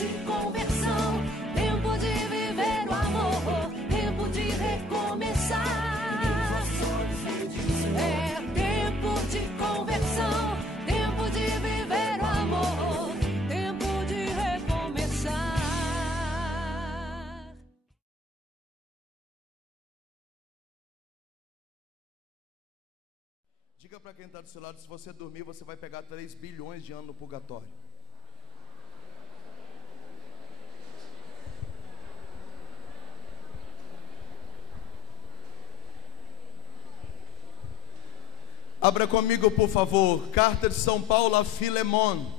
de conversão, tempo de viver o amor, tempo de recomeçar. É tempo de conversão, tempo de viver o amor, tempo de recomeçar. Diga para quem está do seu lado, se você dormir, você vai pegar 3 bilhões de anos no purgatório. Abra comigo, por favor, Carta de São Paulo a Filemon.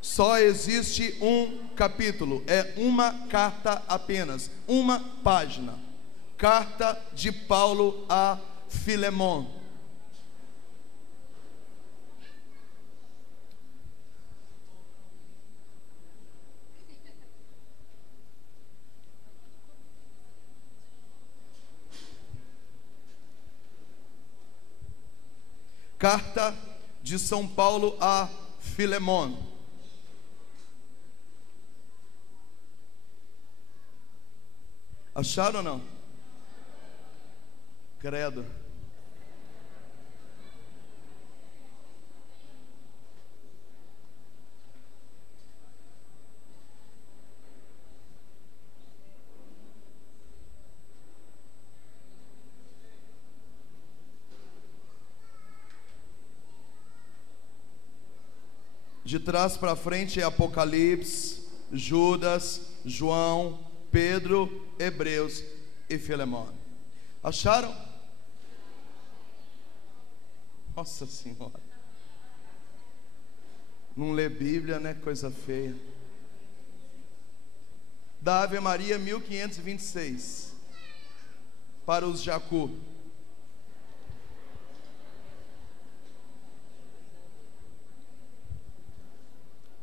Só existe um capítulo, é uma carta apenas, uma página. Carta de Paulo a Filemon. Carta de São Paulo a Filemon. Acharam ou não? Credo. De trás para frente é Apocalipse, Judas, João, Pedro, Hebreus e Filemon. Acharam? Nossa Senhora. Não lê Bíblia, né? Coisa feia. Da Ave Maria 1526 para os Jacu.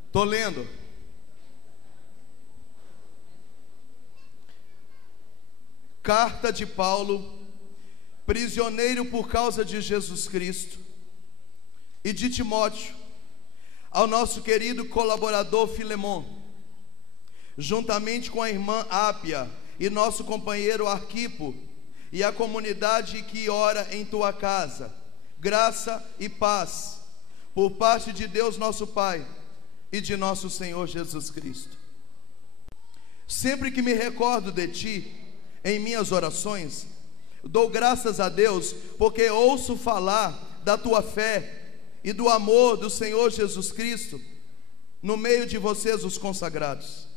Estou lendo. Carta de Paulo, prisioneiro por causa de Jesus Cristo, e de Timóteo, ao nosso querido colaborador Filemon, juntamente com a irmã Ápia e nosso companheiro Arquipo, e a comunidade que ora em tua casa, graça e paz, por parte de Deus nosso Pai e de nosso Senhor Jesus Cristo. Sempre que me recordo de ti, em minhas orações, dou graças a Deus, porque ouço falar da tua fé e do amor do Senhor Jesus Cristo no meio de vocês, os consagrados.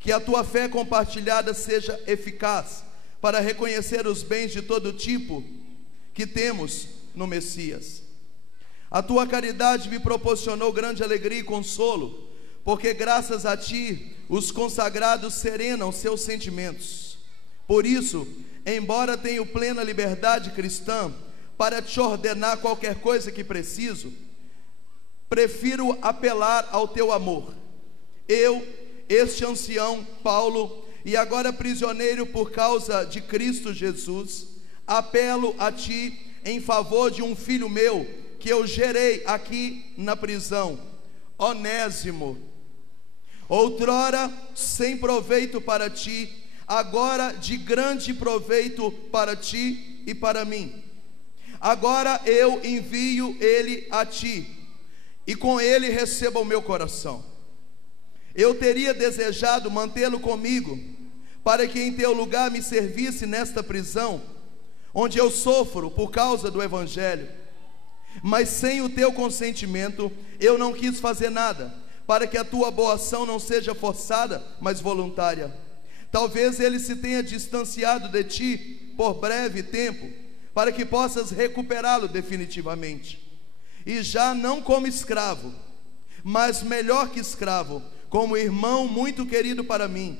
Que a tua fé compartilhada seja eficaz para reconhecer os bens de todo tipo que temos no Messias. A tua caridade me proporcionou grande alegria e consolo, porque graças a ti os consagrados serenam seus sentimentos. Por isso, embora tenha plena liberdade cristã para te ordenar qualquer coisa que preciso, prefiro apelar ao teu amor. Eu, este ancião Paulo, e agora prisioneiro por causa de Cristo Jesus, apelo a ti em favor de um filho meu que eu gerei aqui na prisão, Onésimo, outrora sem proveito para ti, agora de grande proveito para ti e para mim. Agora eu envio ele a ti, e com ele receba o meu coração. Eu teria desejado mantê-lo comigo, para que em teu lugar me servisse nesta prisão, onde eu sofro por causa do Evangelho. Mas sem o teu consentimento, eu não quis fazer nada, para que a tua boa ação não seja forçada, mas voluntária. Talvez ele se tenha distanciado de ti por breve tempo, para que possas recuperá-lo definitivamente. E já não como escravo, mas melhor que escravo, como irmão muito querido para mim,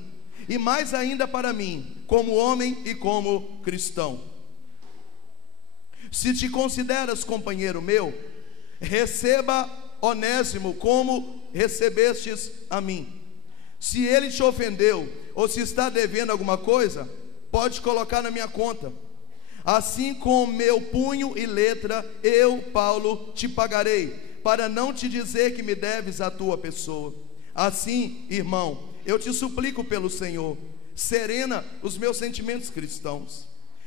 e mais ainda para mim, como homem e como cristão. Se te consideras companheiro meu, receba Onésimo como recebestes a mim. Se ele te ofendeu, ou se está devendo alguma coisa, pode colocar na minha conta. Assim com meu punho e letra, eu, Paulo, te pagarei, para não te dizer que me deves a tua pessoa. Assim, irmão, eu te suplico pelo Senhor, serena os meus sentimentos cristãos.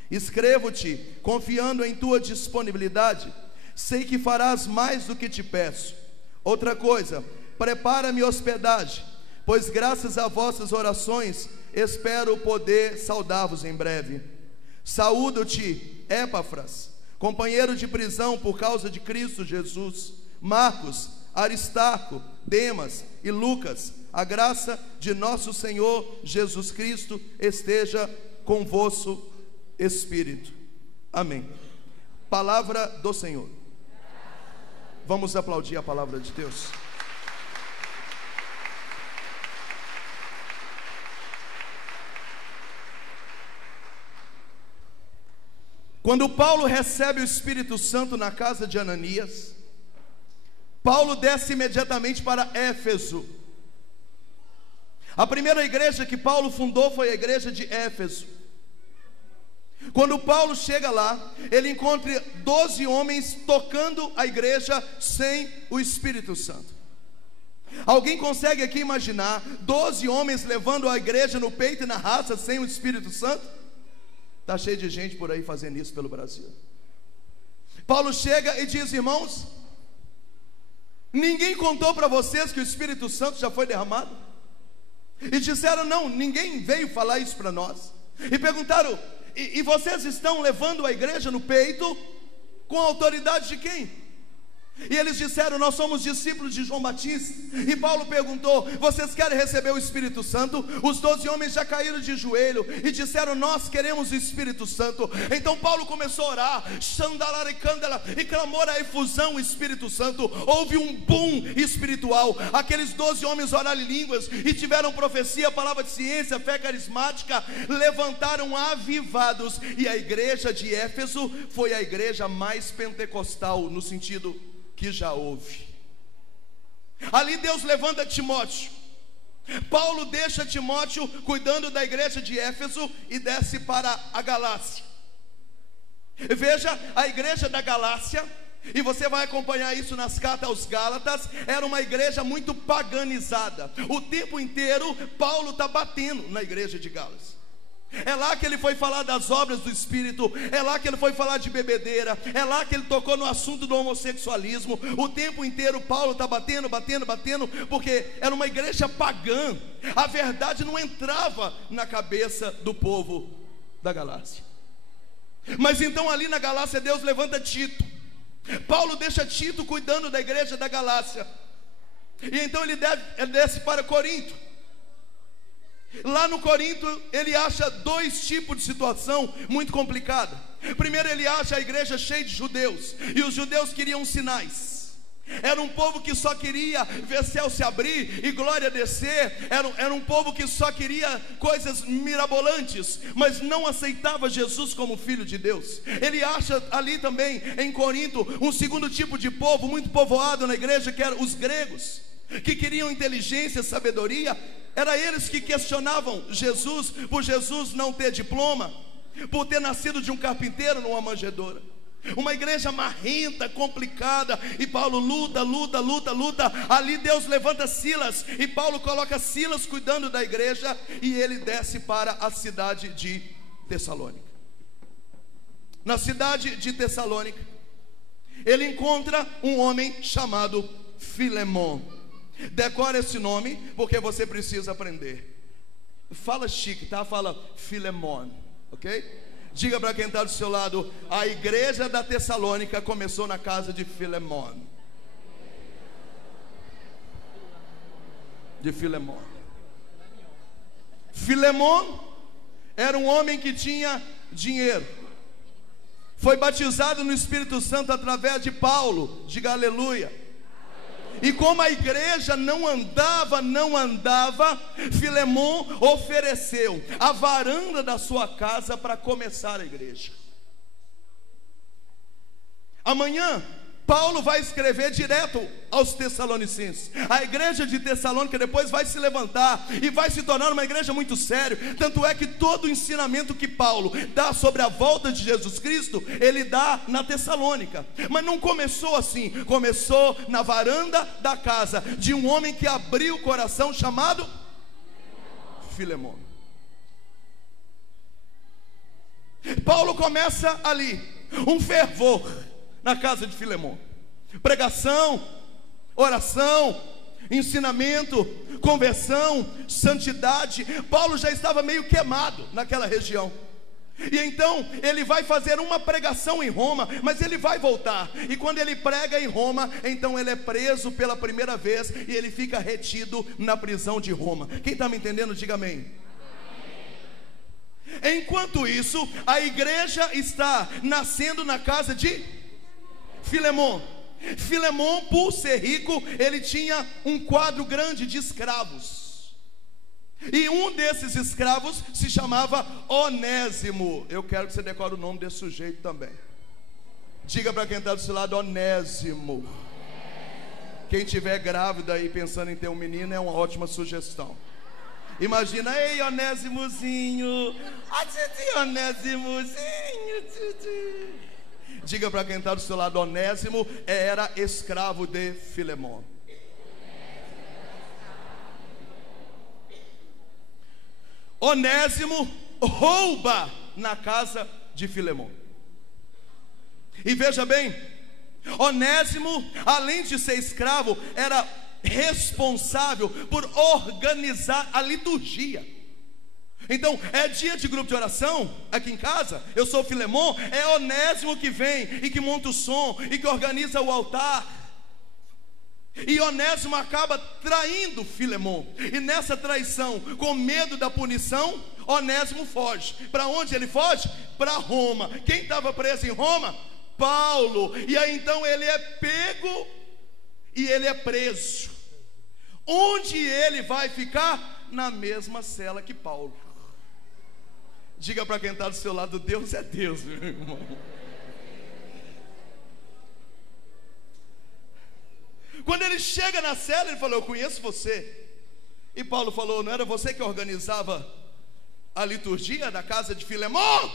Escrevo-te confiando em tua disponibilidade. Sei que farás mais do que te peço. Outra coisa, prepara-me hospedagem, pois graças a vossas orações espero poder saudar-vos em breve. Saúdo-te, Epáfras, companheiro de prisão por causa de Cristo Jesus, Marcos, Aristarco, Demas e Lucas. A graça de nosso Senhor Jesus Cristo esteja com o vosso espírito. Amém. Palavra do Senhor. Vamos aplaudir a palavra de Deus. Quando Paulo recebe o Espírito Santo na casa de Ananias, Paulo desce imediatamente para Éfeso. A primeira igreja que Paulo fundou foi a igreja de Éfeso. Quando Paulo chega lá, ele encontra 12 homens tocando a igreja sem o Espírito Santo. Alguém consegue aqui imaginar 12 homens levando a igreja no peito e na raça sem o Espírito Santo? Está cheio de gente por aí fazendo isso pelo Brasil. Paulo chega e diz: irmãos, ninguém contou para vocês que o Espírito Santo já foi derramado? E disseram: não, ninguém veio falar isso para nós. E perguntaram: e vocês estão levando a igreja no peito com a autoridade de quem? E eles disseram: nós somos discípulos de João Batista. E Paulo perguntou: vocês querem receber o Espírito Santo? Os 12 homens já caíram de joelho e disseram: nós queremos o Espírito Santo. Então Paulo começou a orar, e clamou a efusão o Espírito Santo. Houve um boom espiritual. Aqueles 12 homens oraram em línguas e tiveram profecia, palavra de ciência, fé carismática, levantaram avivados. E a igreja de Éfeso foi a igreja mais pentecostal no sentido que já houve. Ali Deus levanta Timóteo. Paulo deixa Timóteo cuidando da igreja de Éfeso e desce para a Galácia. Veja, a igreja da Galácia, e você vai acompanhar isso nas cartas aos Gálatas, era uma igreja muito paganizada. O tempo inteiro Paulo está batendo na igreja de Gálatas. É lá que ele foi falar das obras do Espírito, é lá que ele foi falar de bebedeira, é lá que ele tocou no assunto do homossexualismo. O tempo inteiro Paulo está batendo, porque era uma igreja pagã. A verdade não entrava na cabeça do povo da Galácia. Mas então ali na Galácia Deus levanta Tito. Paulo deixa Tito cuidando da igreja da Galácia. E então ele desce para Corinto. Lá no Corinto ele acha dois tipos de situação muito complicada. Primeiro, ele acha a igreja cheia de judeus, e os judeus queriam sinais. Era um povo que só queria ver céu se abrir e glória descer. Era um povo que só queria coisas mirabolantes, mas não aceitava Jesus como filho de Deus. Ele acha ali também em Corinto um segundo tipo de povo muito povoado na igreja, que eram os gregos, que queriam inteligência, sabedoria. Era eles que questionavam Jesus, por Jesus não ter diploma, por ter nascido de um carpinteiro numa manjedoura. Uma igreja marrenta, complicada. E Paulo luta. Ali Deus levanta Silas, e Paulo coloca Silas cuidando da igreja, e ele desce para a cidade de Tessalônica. Na cidade de Tessalônica ele encontra um homem chamado Filemon. Decora esse nome, porque você precisa aprender. Fala chique, tá? Fala Filemon, ok? Diga para quem está do seu lado: a igreja da Tessalônica começou na casa de Filemon. De Filemon. Filemon era um homem que tinha dinheiro. Foi batizado no Espírito Santo através de Paulo. Diga aleluia. E como a igreja não andava, Filemon ofereceu a varanda da sua casa para começar a igreja. Amanhã Paulo vai escrever direto aos Tessalonicenses. A igreja de Tessalônica depois vai se levantar e vai se tornar uma igreja muito séria. Tanto é que todo o ensinamento que Paulo dá sobre a volta de Jesus Cristo, ele dá na Tessalônica. Mas não começou assim, começou na varanda da casa de um homem que abriu o coração, chamado Filemon. Paulo começa ali, um fervor na casa de Filemon. Pregação, oração, ensinamento, conversão, santidade. Paulo já estava meio queimado naquela região. E então ele vai fazer uma pregação em Roma, mas ele vai voltar. E quando ele prega em Roma, então ele é preso pela primeira vez e ele fica retido na prisão de Roma. Quem está me entendendo, diga amém. Enquanto isso, a igreja está nascendo na casa de Filemon. Filemon, por ser rico, ele tinha um quadro grande de escravos. E um desses escravos se chamava Onésimo. Eu quero que você decore o nome desse sujeito também. Diga para quem está do seu lado: Onésimo. Quem tiver grávida e pensando em ter um menino, é uma ótima sugestão. Imagina: ei, Onésimozinho, Onésimozinho. Diga para quem está do seu lado: Onésimo era escravo de Filemon. Onésimo rouba na casa de Filemon. E veja bem, Onésimo, além de ser escravo, era responsável por organizar a liturgia. Então, é dia de grupo de oração aqui em casa, eu sou o Filemon, é Onésimo que vem e que monta o som e que organiza o altar. E Onésimo acaba traindo Filemon. E nessa traição, com medo da punição, Onésimo foge. Para onde ele foge? Para Roma. Quem estava preso em Roma? Paulo. E aí então ele é pego e ele é preso. Onde ele vai ficar? Na mesma cela que Paulo. Diga para quem está do seu lado: Deus é Deus, meu irmão. Quando ele chega na cela, ele falou: eu conheço você. E Paulo falou: não era você que organizava a liturgia da casa de Filemon?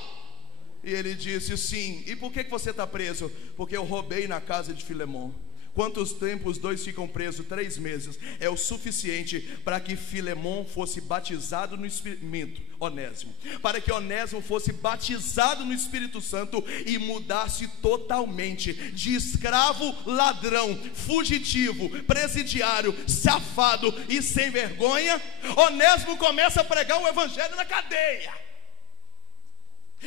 E ele disse: sim. E por que você está preso? Porque eu roubei na casa de Filemon. Quantos tempos os dois ficam presos? 3 meses. É o suficiente para que Filemon fosse batizado no Espírito, Onésimo, para que Onésimo fosse batizado no Espírito Santo e mudasse totalmente de escravo, ladrão, fugitivo, presidiário, safado e sem vergonha. Onésimo começa a pregar o evangelho na cadeia.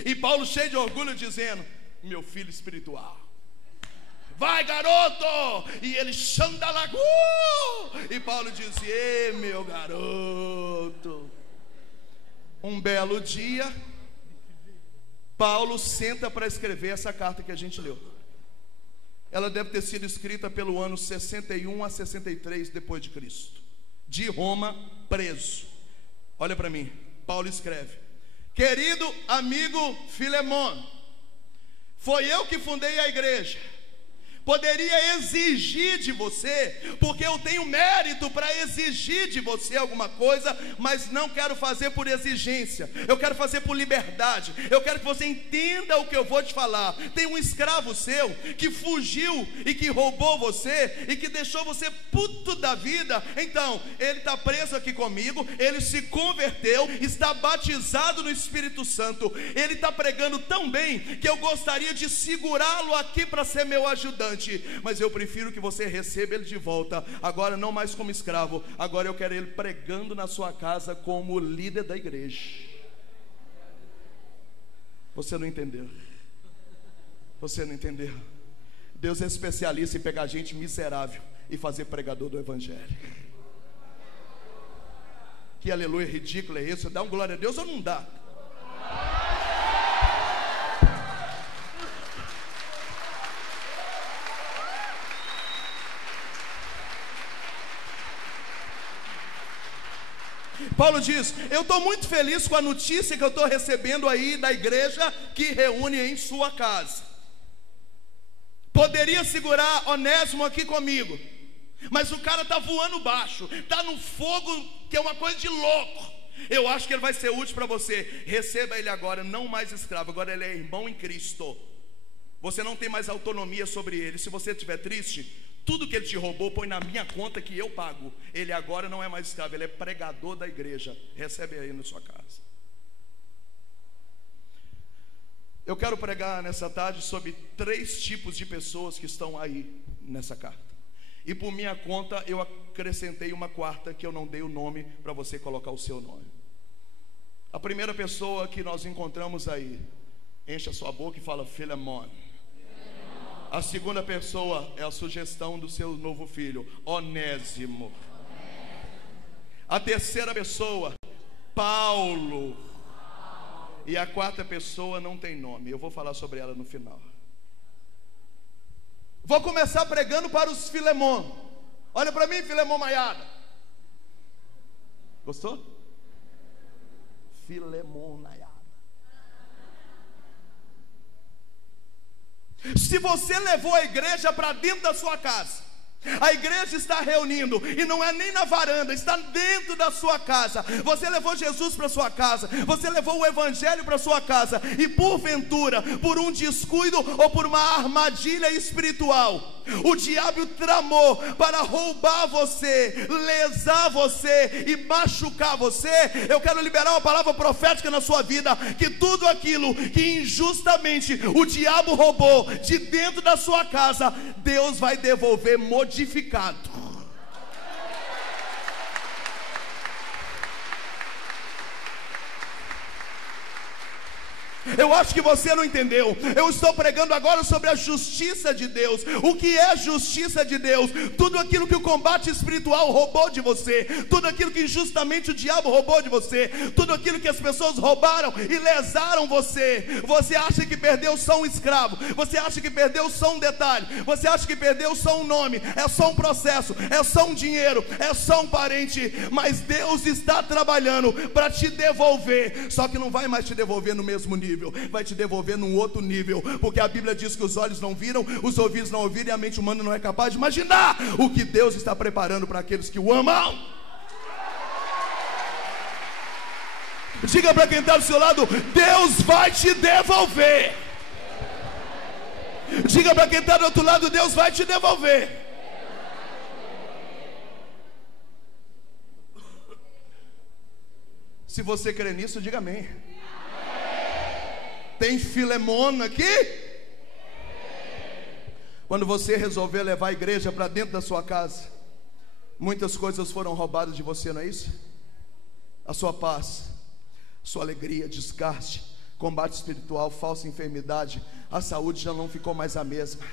E Paulo, cheio de orgulho, dizendo: meu filho espiritual, vai, garoto! E ele xandalagu. E Paulo disse: ei, meu garoto. Um belo dia, Paulo senta para escrever essa carta que a gente leu. Ela deve ter sido escrita pelo ano 61 a 63 depois de Cristo, de Roma, preso. Olha para mim, Paulo escreve: querido amigo Filemon, foi eu que fundei a igreja. Poderia exigir de você, porque eu tenho mérito para exigir de você alguma coisa, mas não quero fazer por exigência, eu quero fazer por liberdade. Eu quero que você entenda o que eu vou te falar. Tem um escravo seu que fugiu e que roubou você e que deixou você puto da vida. Então, ele está preso aqui comigo, ele se converteu, está batizado no Espírito Santo, ele está pregando tão bem que eu gostaria de segurá-lo aqui para ser meu ajudante. Mas eu prefiro que você receba ele de volta, agora não mais como escravo, agora eu quero ele pregando na sua casa como líder da igreja. Você não entendeu? Você não entendeu? Deus é especialista em pegar gente miserável e fazer pregador do evangelho. Que aleluia ridículo é esse? Dá um glória a Deus ou não dá? Paulo diz: eu estou muito feliz com a notícia que eu estou recebendo aí da igreja que reúne em sua casa. Poderia segurar Onésimo aqui comigo, mas o cara está voando baixo, está no fogo, que é uma coisa de louco. Eu acho que ele vai ser útil para você. Receba ele agora, não mais escravo, agora ele é irmão em Cristo. Você não tem mais autonomia sobre ele. Se você estiver triste, tudo que ele te roubou, põe na minha conta que eu pago. Ele agora não é mais escravo, ele é pregador da igreja. Recebe aí na sua casa. Eu quero pregar nessa tarde sobre 3 tipos de pessoas que estão aí nessa carta. E por minha conta eu acrescentei uma 4ª que eu não dei o nome para você colocar o seu nome. A primeira pessoa que nós encontramos aí, enche a sua boca e fala Filemon. A segunda pessoa é a sugestão do seu novo filho, Onésimo. A terceira pessoa, Paulo. E a 4ª pessoa não tem nome. Eu vou falar sobre ela no final. Vou começar pregando para os Filemon. Olha para mim, Filemon Maiada. Gostou? Filemon Maiada. Se você levou a igreja para dentro da sua casa, a igreja está reunindo, e não é nem na varanda, está dentro da sua casa. Você levou Jesus para sua casa, você levou o evangelho para sua casa, e porventura, por um descuido ou por uma armadilha espiritual, o diabo tramou para roubar você, lesar você e machucar você. Eu quero liberar uma palavra profética na sua vida, que tudo aquilo que injustamente o diabo roubou de dentro da sua casa, Deus vai devolver modificado. Eu acho que você não entendeu. Eu estou pregando agora sobre a justiça de Deus. O que é justiça de Deus? Tudo aquilo que o combate espiritual roubou de você, tudo aquilo que injustamente o diabo roubou de você, tudo aquilo que as pessoas roubaram e lesaram você. Você acha que perdeu só um escravo, você acha que perdeu só um detalhe, você acha que perdeu só um nome, é só um processo, é só um dinheiro, é só um parente. Mas Deus está trabalhando para te devolver. Só que não vai mais te devolver no mesmo nível, vai te devolver num outro nível, porque a Bíblia diz que os olhos não viram, os ouvidos não ouviram, e a mente humana não é capaz de imaginar o que Deus está preparando para aqueles que o amam. Diga para quem está do seu lado: Deus vai te devolver. Diga para quem está do outro lado: Deus vai te devolver. Se você crê nisso, diga amém. Tem Filemon aqui? Quando você resolver levar a igreja para dentro da sua casa, muitas coisas foram roubadas de você, não é isso? A sua paz, sua alegria, desgaste, combate espiritual, falsa enfermidade, a saúde já não ficou mais a mesma.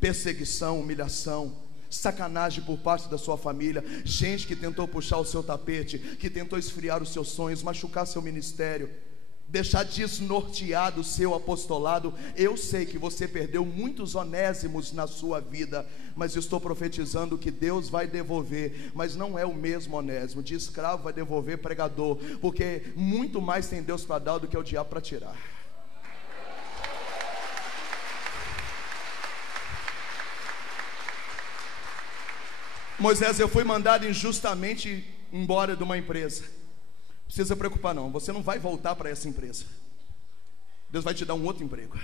Perseguição, humilhação, sacanagem por parte da sua família, gente que tentou puxar o seu tapete, que tentou esfriar os seus sonhos, machucar seu ministério, deixar desnorteado o seu apostolado. Eu sei que você perdeu muitos Onésimos na sua vida, mas eu estou profetizando que Deus vai devolver. Mas não é o mesmo Onésimo. De escravo vai devolver pregador, porque muito mais tem Deus para dar do que o diabo para tirar. Moisés, eu fui mandado injustamente embora de uma empresa. Não precisa preocupar não, você não vai voltar para essa empresa. Deus vai te dar um outro emprego.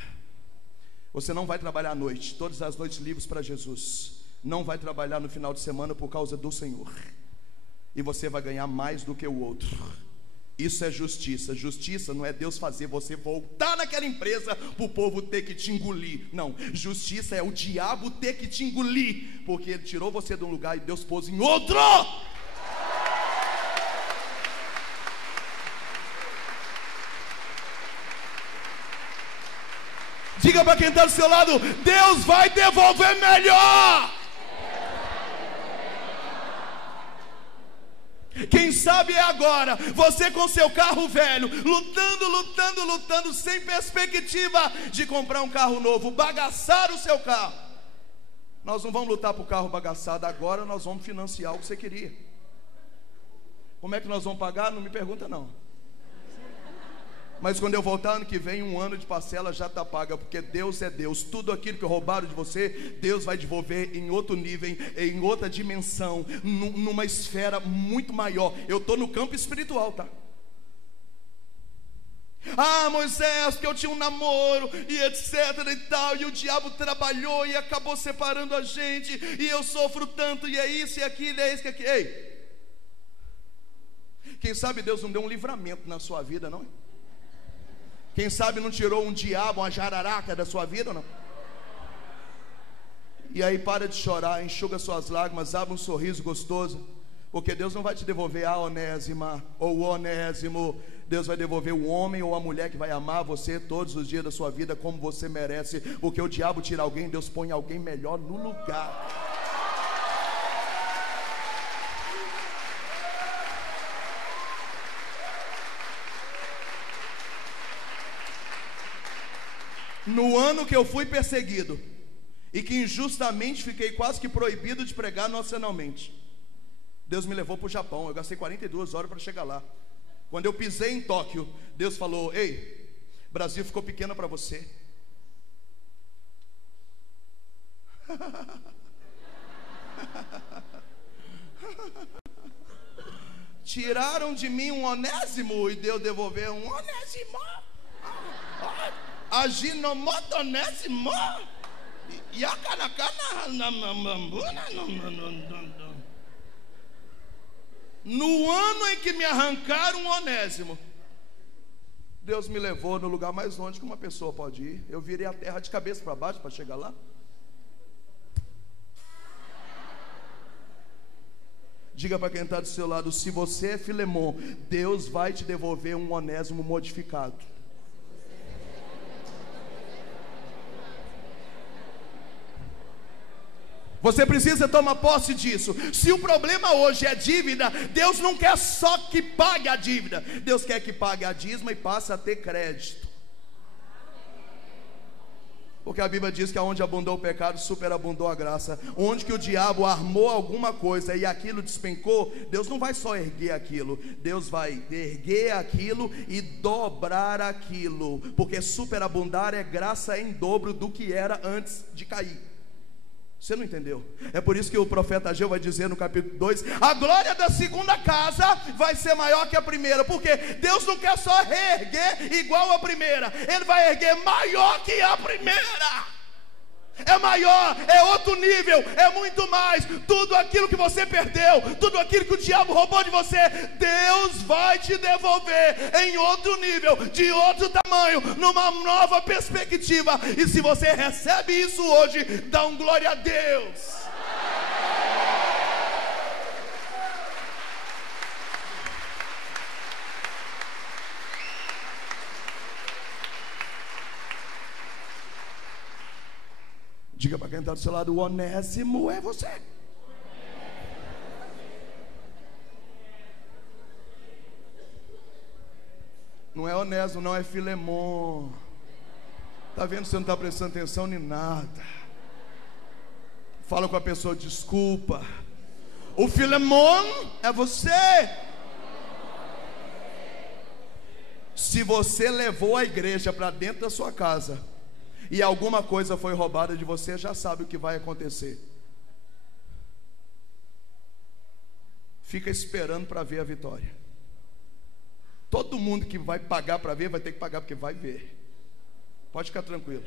Você não vai trabalhar à noite, todas as noites livres para Jesus. Não vai trabalhar no final de semana por causa do Senhor. E você vai ganhar mais do que o outro. Isso é justiça. Justiça não é Deus fazer você voltar naquela empresa para o povo ter que te engolir. Não, justiça é o diabo ter que te engolir, porque ele tirou você de um lugar e Deus pôs em outro. Diga para quem está do seu lado: Deus vai devolver melhor. Quem sabe é agora, você com seu carro velho, lutando, sem perspectiva de comprar um carro novo, bagaçar o seu carro. Nós não vamos lutar por carro bagaçado agora, nós vamos financiar o que você queria. Como é que nós vamos pagar? Não me pergunta não. Mas quando eu voltar ano que vem, 1 ano de parcela já está paga, porque Deus é Deus. Tudo aquilo que roubaram de você, Deus vai devolver em outro nível, em outra dimensão, numa esfera muito maior. Eu estou no campo espiritual, tá? Ah, Moisés, que eu tinha um namoro e etc e tal, e o diabo trabalhou e acabou separando a gente, e eu sofro tanto, e é isso e aquilo, é isso e aquilo. Ei, quem sabe Deus não deu um livramento na sua vida, não? Quem sabe não tirou um diabo, uma jararaca da sua vida, não? E aí para de chorar, enxuga suas lágrimas, abre um sorriso gostoso, porque Deus não vai te devolver a Onésima ou o Onésimo. Deus vai devolver o homem ou a mulher que vai amar você todos os dias da sua vida como você merece, porque o diabo tira alguém, Deus põe alguém melhor no lugar. No ano que eu fui perseguido e que injustamente fiquei quase que proibido de pregar nacionalmente, Deus me levou para o Japão. Eu gastei 42 horas para chegar lá. Quando eu pisei em Tóquio, Deus falou: ei, Brasil ficou pequeno para você. Tiraram de mim um Onésimo e Deus devolveu um Onésimo. Aginomoto Onésimo. No ano em que me arrancaram um Onésimo, Deus me levou no lugar mais longe que uma pessoa pode ir. Eu virei a terra de cabeça para baixo para chegar lá. Diga para quem está do seu lado: se você é Filemon, Deus vai te devolver um Onésimo modificado. Você precisa tomar posse disso. Se o problema hoje é dívida, Deus não quer só que pague a dívida, Deus quer que pague a dízima e passe a ter crédito. Porque a Bíblia diz que aonde abundou o pecado, superabundou a graça. Onde que o diabo armou alguma coisa e aquilo despencou, Deus não vai só erguer aquilo, Deus vai erguer aquilo e dobrar aquilo. Porque superabundar é graça em dobro do que era antes de cair. Você não entendeu? É por isso que o profeta Ageu vai dizer no capítulo 2: a glória da segunda casa vai ser maior que a primeira. Porque Deus não quer só reerguer igual a primeira, Ele vai erguer maior que a primeira. É maior, é outro nível, é muito mais. Tudo aquilo que você perdeu, tudo aquilo que o diabo roubou de você, Deus vai te devolver em outro nível, de outro tamanho, numa nova perspectiva. E se você recebe isso hoje, dá um glória a Deus. Diga para quem está do seu lado: o Onésimo é você. Não é Onésimo, não, é Filemon. Está vendo? Você não está prestando atenção em nada. Fala com a pessoa: desculpa. O Filemon é você. Se você levou a igreja para dentro da sua casa e alguma coisa foi roubada de você, já sabe o que vai acontecer. Fica esperando para ver a vitória. Todo mundo que vai pagar para ver, vai ter que pagar porque vai ver. Pode ficar tranquilo.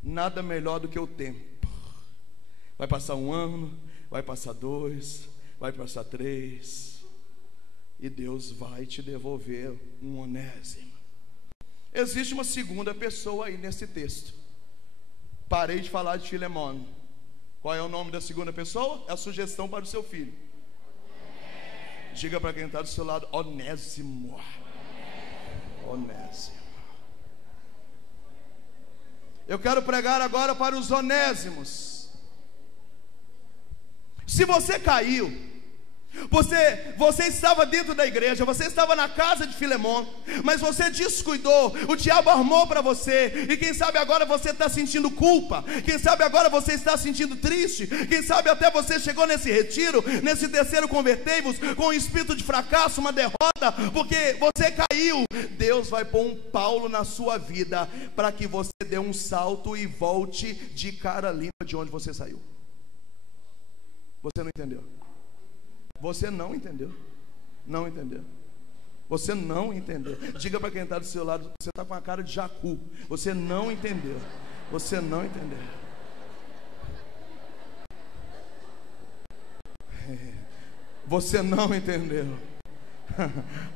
Nada melhor do que o tempo. Vai passar 1 ano, vai passar 2, vai passar 3, e Deus vai te devolver um Onésimo. Existe uma segunda pessoa aí nesse texto. Parei de falar de Filemon. Qual é o nome da segunda pessoa? É a sugestão para o seu filho. Diga para quem está do seu lado: Onésimo. Onésimo. Eu quero pregar agora para os onésimos. Se você caiu, Você estava dentro da igreja, você estava na casa de Filemon, mas você descuidou, o diabo armou para você, e quem sabe agora você está sentindo culpa, quem sabe agora você está sentindo triste, quem sabe até você chegou nesse retiro, nesse terceiro convertei-vos, com um espírito de fracasso, uma derrota, porque você caiu. Deus vai pôr um Paulo na sua vida, para que você dê um salto e volte de cara limpa de onde você saiu. Você não entendeu? Você não entendeu. Não entendeu. Você não entendeu. Diga para quem está do seu lado: você está com a cara de jacu. Você não entendeu. Você não entendeu. Você não entendeu.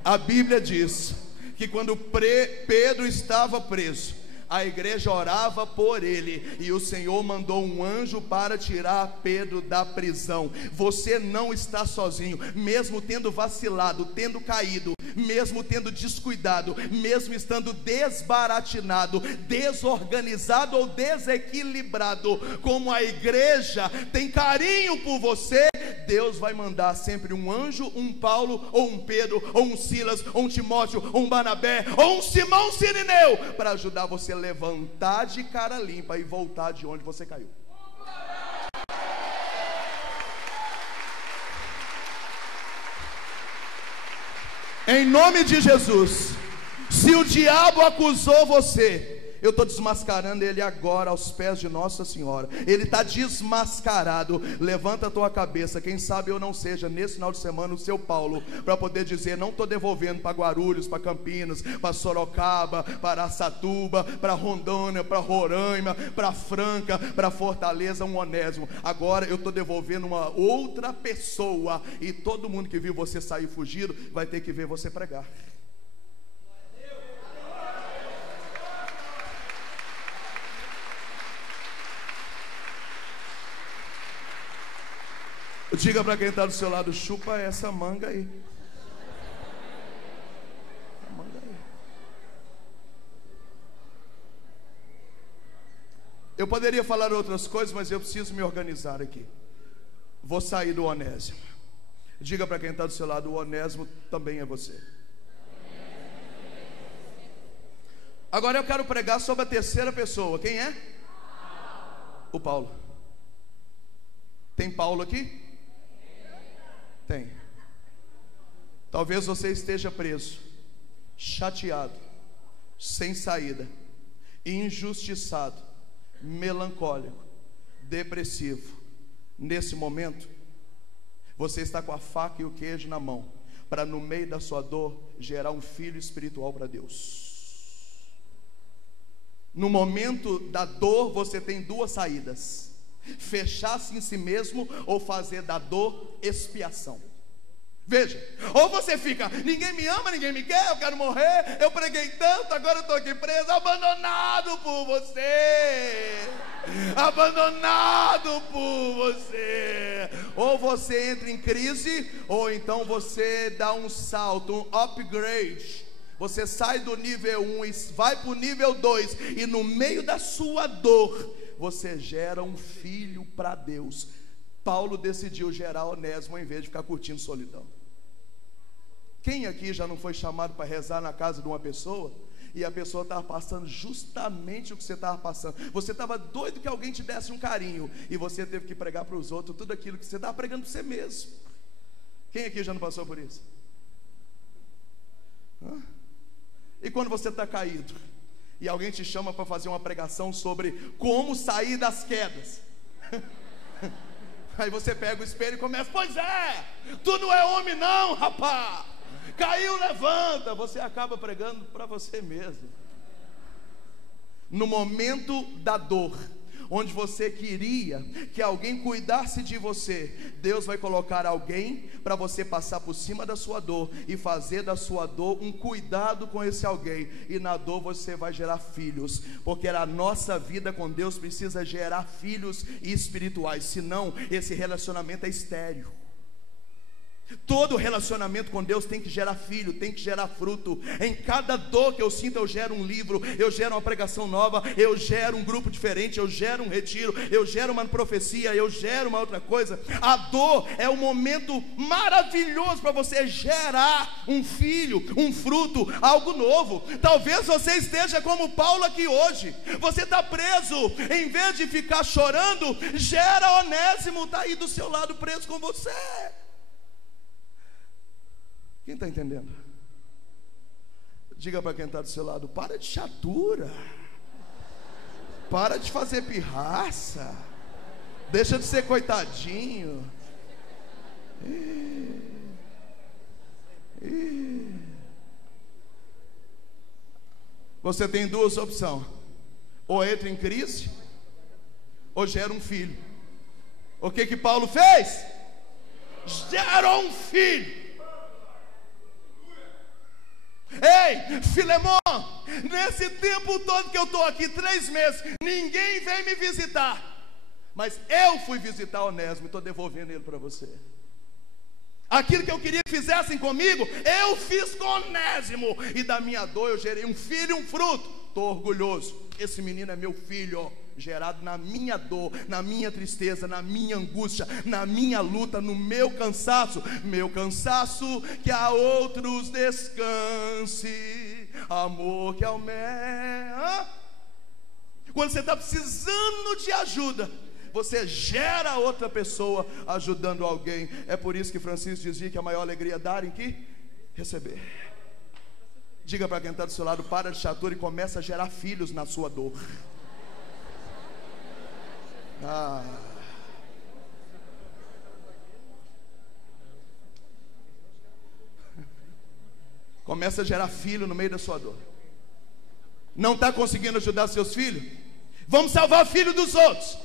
A Bíblia diz que quando Pedro estava preso, a igreja orava por ele, e o Senhor mandou um anjo para tirar Pedro da prisão. Você não está sozinho, mesmo tendo vacilado, tendo caído, mesmo tendo descuidado, mesmo estando desbaratinado, desorganizado ou desequilibrado. Como a igreja tem carinho por você, Deus vai mandar sempre um anjo, um Paulo, ou um Pedro, ou um Silas, ou um Timóteo, ou um Barnabé, ou um Simão Sirineu, para ajudar você a levantar de cara limpa e voltar de onde você caiu. Em nome de Jesus, se o diabo acusou você, eu estou desmascarando ele agora aos pés de Nossa Senhora. Ele está desmascarado. Levanta a tua cabeça. Quem sabe eu não seja nesse final de semana o seu Paulo, para poder dizer: não estou devolvendo para Guarulhos, para Campinas, para Sorocaba, para Araçatuba, para Rondônia, para Roraima, para Franca, para Fortaleza, um Onésimo. Agora eu estou devolvendo uma outra pessoa, e todo mundo que viu você sair fugido vai ter que ver você pregar. Diga para quem está do seu lado: chupa essa manga aí. Eu poderia falar outras coisas, mas eu preciso me organizar aqui. Vou sair do Onésimo. Diga para quem está do seu lado: o Onésimo também é você. Agora eu quero pregar sobre a terceira pessoa. Quem é? O Paulo. Tem Paulo aqui? Tem. Talvez você esteja preso, chateado, sem saída, injustiçado, melancólico, depressivo. Nesse momento, você está com a faca e o queijo na mão, para no meio da sua dor gerar um filho espiritual para Deus. No momento da dor, você tem duas saídas: fechar-se em si mesmo, ou fazer da dor expiação. Veja, ou você fica: ninguém me ama, ninguém me quer, eu quero morrer, eu preguei tanto, agora eu estou aqui preso, abandonado por você, abandonado por você. Ou você entra em crise, ou então você dá um salto, um upgrade. Você sai do nível 1 e vai para o nível 2, e no meio da sua dor você gera um filho para Deus. Paulo decidiu gerar Onésimo em vez de ficar curtindo solidão. Quem aqui já não foi chamado para rezar na casa de uma pessoa, e a pessoa estava passando justamente o que você estava passando? Você estava doido que alguém te desse um carinho, e você teve que pregar para os outros tudo aquilo que você estava pregando para você mesmo. Quem aqui já não passou por isso? E quando você está caído, e alguém te chama para fazer uma pregação sobre como sair das quedas, aí você pega o espelho e começa: pois é, tu não é homem não, rapaz, caiu, levanta. Você acaba pregando para você mesmo. No momento da dor, onde você queria que alguém cuidasse de você, Deus vai colocar alguém para você passar por cima da sua dor e fazer da sua dor um cuidado com esse alguém. E na dor você vai gerar filhos, porque a nossa vida com Deus precisa gerar filhos espirituais, senão esse relacionamento é estéril. Todo relacionamento com Deus tem que gerar filho, tem que gerar fruto. Em cada dor que eu sinto, eu gero um livro, eu gero uma pregação nova, eu gero um grupo diferente, eu gero um retiro, eu gero uma profecia, eu gero uma outra coisa. A dor é um momento maravilhoso para você gerar um filho, um fruto, algo novo. Talvez você esteja como Paulo aqui hoje. Você está preso, em vez de ficar chorando, gera Onésimo, está aí do seu lado preso com você. Quem está entendendo? Diga para quem está do seu lado: para de chatura, para de fazer pirraça, deixa de ser coitadinho. Você tem duas opções: ou entra em crise, ou gera um filho. O que Paulo fez? Gerou um filho. Ei, Filemon, nesse tempo todo que eu estou aqui, 3 meses, ninguém veio me visitar, mas eu fui visitar Onésimo e estou devolvendo ele para você. Aquilo que eu queria que fizessem comigo, eu fiz com Onésimo, e da minha dor eu gerei um filho e um fruto. Estou orgulhoso. Esse menino é meu filho, gerado na minha dor, na minha tristeza, na minha angústia, na minha luta, no meu cansaço que a outros descanse, amor que aumenta. Quando você está precisando de ajuda, você gera outra pessoa ajudando alguém. É por isso que Francisco dizia que a maior alegria é dar em que receber. Diga para quem está do seu lado: para de chatura e começa a gerar filhos na sua dor. Começa a gerar filho no meio da sua dor. Não está conseguindo ajudar seus filhos? Vamos salvar o filho dos outros.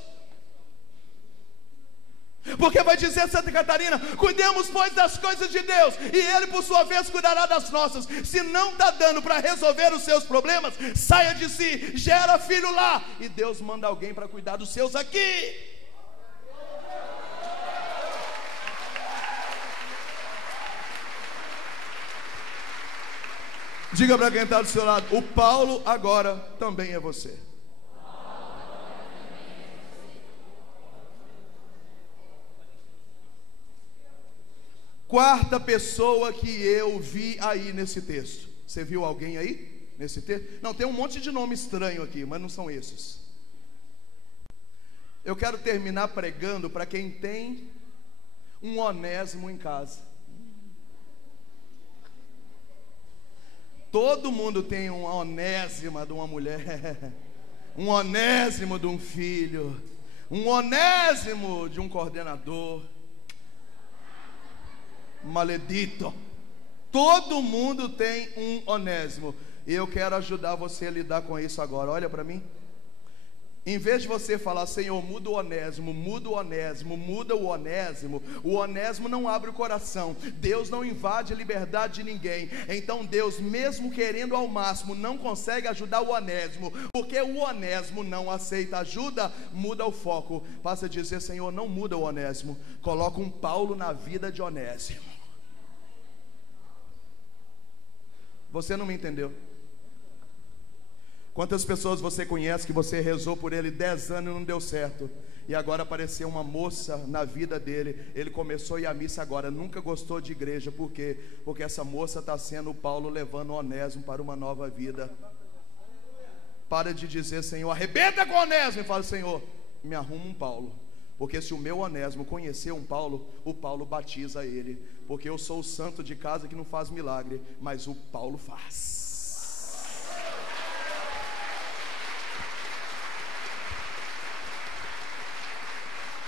Porque vai dizer Santa Catarina: cuidemos pois das coisas de Deus, e Ele por sua vez cuidará das nossas. Se não está dando para resolver os seus problemas, saia de si, gera filho lá, e Deus manda alguém para cuidar dos seus aqui. Diga para quem está do seu lado: o Paulo agora também é você. Quarta pessoa que eu vi aí nesse texto. Você viu alguém aí nesse texto? Não, tem um monte de nome estranho aqui, mas não são esses. Eu quero terminar pregando para quem tem um Onésimo em casa. Todo mundo tem uma Onésima de uma mulher, um Onésimo de um filho, um Onésimo de um coordenador. Maledito. Todo mundo tem um Onésimo. E eu quero ajudar você a lidar com isso agora. Olha para mim. Em vez de você falar: Senhor, muda o Onésimo, muda o Onésimo, muda o Onésimo não abre o coração. Deus não invade a liberdade de ninguém. Então Deus, mesmo querendo ao máximo, não consegue ajudar o Onésimo, porque o Onésimo não aceita ajuda. Muda o foco. Passa a dizer: Senhor, não muda o Onésimo, coloca um Paulo na vida de Onésimo. Você não me entendeu? Quantas pessoas você conhece que você rezou por ele 10 anos e não deu certo, e agora apareceu uma moça na vida dele, ele começou a ir à missa agora, nunca gostou de igreja. Por quê? Porque essa moça está sendo o Paulo levando o Onésimo para uma nova vida. Para de dizer: Senhor, arrebenta com o Onésimo, e fala: Senhor, me arruma um Paulo. Porque se o meu Onésimo conhecer um Paulo, o Paulo batiza ele. Porque eu sou o santo de casa que não faz milagre, mas o Paulo faz.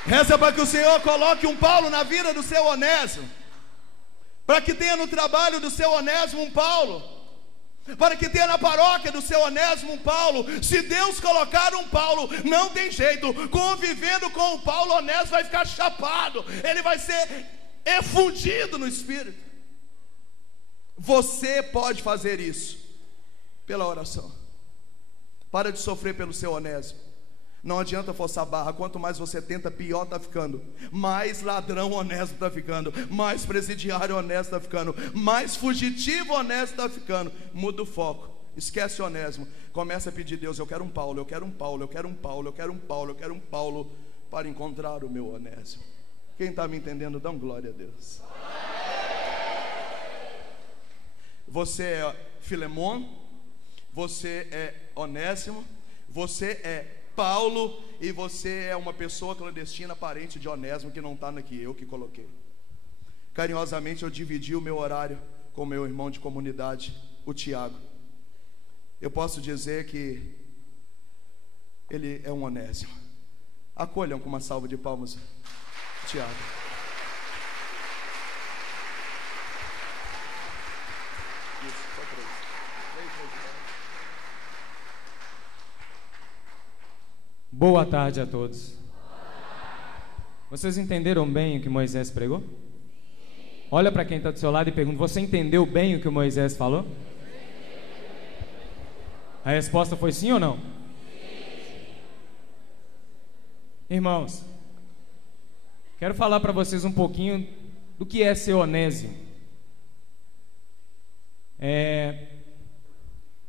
Reza para que o Senhor coloque um Paulo na vida do seu Onésimo, para que tenha no trabalho do seu Onésimo um Paulo, para que tenha na paróquia do seu Onésimo um Paulo. Se Deus colocar um Paulo, não tem jeito. Convivendo com o Paulo, o Onésimo vai ficar chapado, ele vai ser efundido no Espírito. Você pode fazer isso pela oração. Para de sofrer pelo seu Onésimo. Não adianta forçar a barra. Quanto mais você tenta, pior está ficando. Mais ladrão honesto está ficando. Mais presidiário honesto está ficando. Mais fugitivo honesto está ficando. Muda o foco. Esquece o Onésimo. Começa a pedir: Deus, eu quero um Paulo, eu quero um Paulo, eu quero um Paulo, eu quero um Paulo, eu quero um Paulo para encontrar o meu Onésimo. Quem está me entendendo, dá glória a Deus. Você é Filemon, você é Onésimo, você é Paulo, e você é uma pessoa clandestina, parente de Onésimo, que não está aqui, eu que coloquei. Carinhosamente eu dividi o meu horário com o meu irmão de comunidade, o Tiago. Eu posso dizer que ele é um Onésimo. Acolham com uma salva de palmas, Tiago. Isso, só três. Boa tarde a todos. Vocês entenderam bem o que Moisés pregou? Olha para quem está do seu lado e pergunta: você entendeu bem o que Moisés falou? A resposta foi sim ou não? Irmãos, quero falar para vocês um pouquinho do que é ser Onésimo.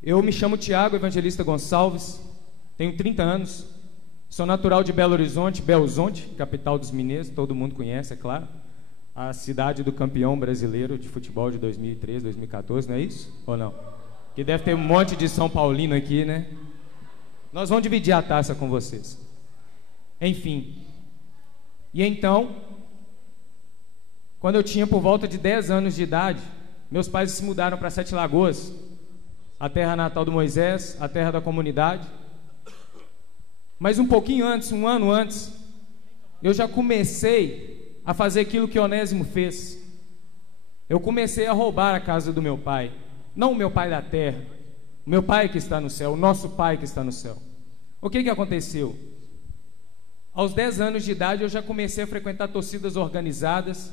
Eu me chamo Tiago Evangelista Gonçalves, tenho 30 anos, sou natural de Belo Horizonte, Belzonte, capital dos mineiros, todo mundo conhece, é claro, a cidade do campeão brasileiro de futebol de 2013, 2014, não é isso? Ou não? Que deve ter um monte de São Paulino aqui, né? Nós vamos dividir a taça com vocês. Enfim. E então, quando eu tinha por volta de 10 anos de idade, meus pais se mudaram para Sete Lagoas, a terra natal do Moisés, a terra da comunidade. Mas um pouquinho antes, um ano antes, eu já comecei a fazer aquilo que Onésimo fez. Eu comecei a roubar a casa do meu pai. Não o meu pai da terra, o meu pai que está no céu, o nosso pai que está no céu. O que aconteceu? Aos 10 anos de idade eu já comecei a frequentar torcidas organizadas.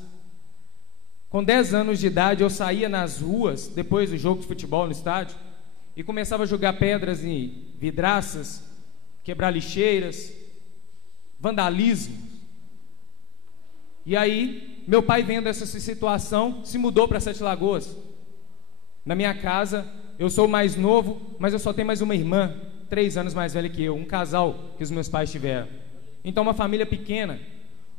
Com 10 anos de idade eu saía nas ruas, depois do jogo de futebol no estádio, e começava a jogar pedras em vidraças, quebrar lixeiras, vandalismo. E aí, meu pai, vendo essa situação, se mudou para Sete Lagoas. Na minha casa, eu sou o mais novo, mas eu só tenho mais uma irmã, 3 anos mais velha que eu, um casal que os meus pais tiveram. Então, uma família pequena,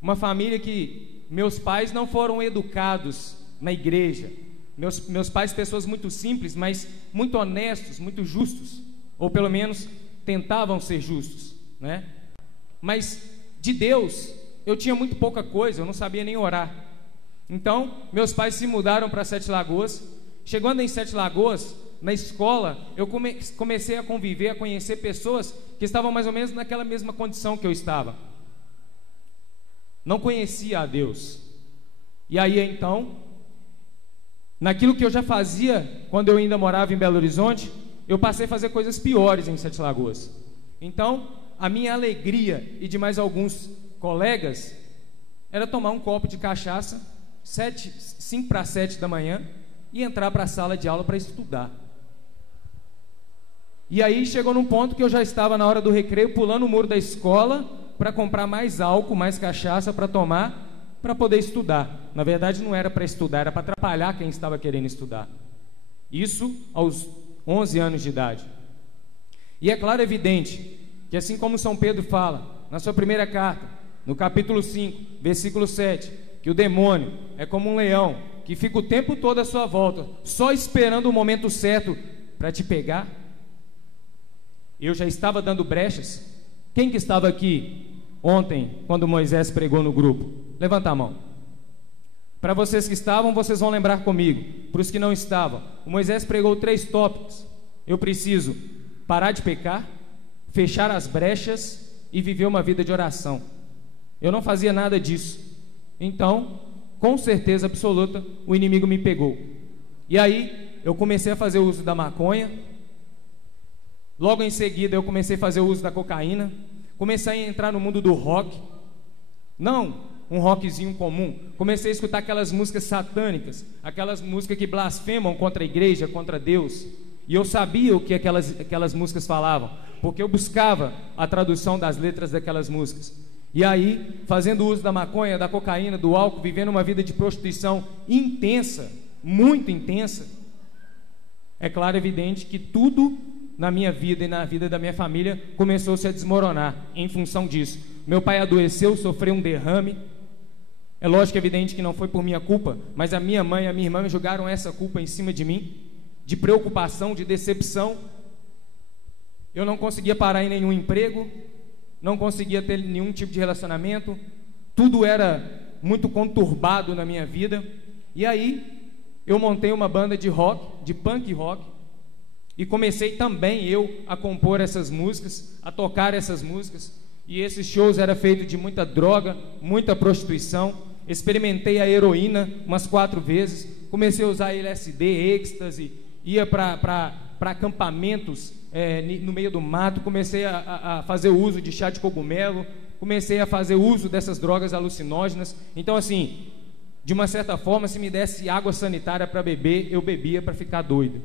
uma família que meus pais não foram educados na igreja. Meus pais, pessoas muito simples, mas muito honestos, muito justos, ou pelo menos tentavam ser justos, né? Mas de Deus, eu tinha muito pouca coisa, eu não sabia nem orar. Então, meus pais se mudaram para Sete Lagoas. Chegando em Sete Lagoas, na escola, eu comecei a conviver, a conhecer pessoas que estavam mais ou menos naquela mesma condição que eu estava. Não conhecia a Deus. E aí então, naquilo que eu já fazia quando eu ainda morava em Belo Horizonte, eu passei a fazer coisas piores em Sete Lagoas. Então, a minha alegria e de mais alguns colegas era tomar um copo de cachaça 5 para 7 da manhã e entrar para a sala de aula para estudar. E aí chegou num ponto que eu já estava na hora do recreio pulando o muro da escola para comprar mais álcool, mais cachaça para tomar, para poder estudar. Na verdade não era para estudar, era para atrapalhar quem estava querendo estudar. Isso aos 11 anos de idade. E é claro, evidente, que assim como São Pedro fala na sua primeira carta, no capítulo 5, versículo 7, que o demônio é como um leão que fica o tempo todo à sua volta, só esperando o momento certo para te pegar. Eu já estava dando brechas. Quem que estava aqui ontem, quando Moisés pregou no grupo? Levanta a mão. Para vocês que estavam, vocês vão lembrar comigo. Para os que não estavam, o Moisés pregou 3 tópicos. Eu preciso parar de pecar, fechar as brechas e viver uma vida de oração. Eu não fazia nada disso. Então, com certeza absoluta, o inimigo me pegou. E aí, eu comecei a fazer uso da maconha. Logo em seguida, eu comecei a fazer uso da cocaína. Comecei a entrar no mundo do rock. Não um rockzinho comum. Comecei a escutar aquelas músicas satânicas, aquelas músicas que blasfemam contra a igreja, contra Deus. E eu sabia o que aquelas músicas falavam. porque eu buscava a tradução das letras daquelas músicas. E aí, fazendo uso da maconha, da cocaína, do álcool, vivendo uma vida de prostituição intensa, muito intensa, é claro, evidente que tudo na minha vida e na vida da minha família começou-se a desmoronar em função disso. Meu pai adoeceu, sofreu um derrame. É lógico, evidente que não foi por minha culpa, mas a minha mãe e a minha irmã jogaram essa culpa em cima de mim, de preocupação, de decepção. Eu não conseguia parar em nenhum emprego, não conseguia ter nenhum tipo de relacionamento, tudo era muito conturbado na minha vida. E aí eu montei uma banda de rock, de punk rock, e comecei também eu a compor essas músicas, a tocar essas músicas. E esses shows eram feitos de muita droga, muita prostituição. Experimentei a heroína umas 4 vezes, comecei a usar LSD, êxtase, ia para acampamentos no meio do mato, comecei a fazer uso de chá de cogumelo, comecei a fazer uso dessas drogas alucinógenas. Então, assim, de uma certa forma, se me desse água sanitária para beber, eu bebia para ficar doido.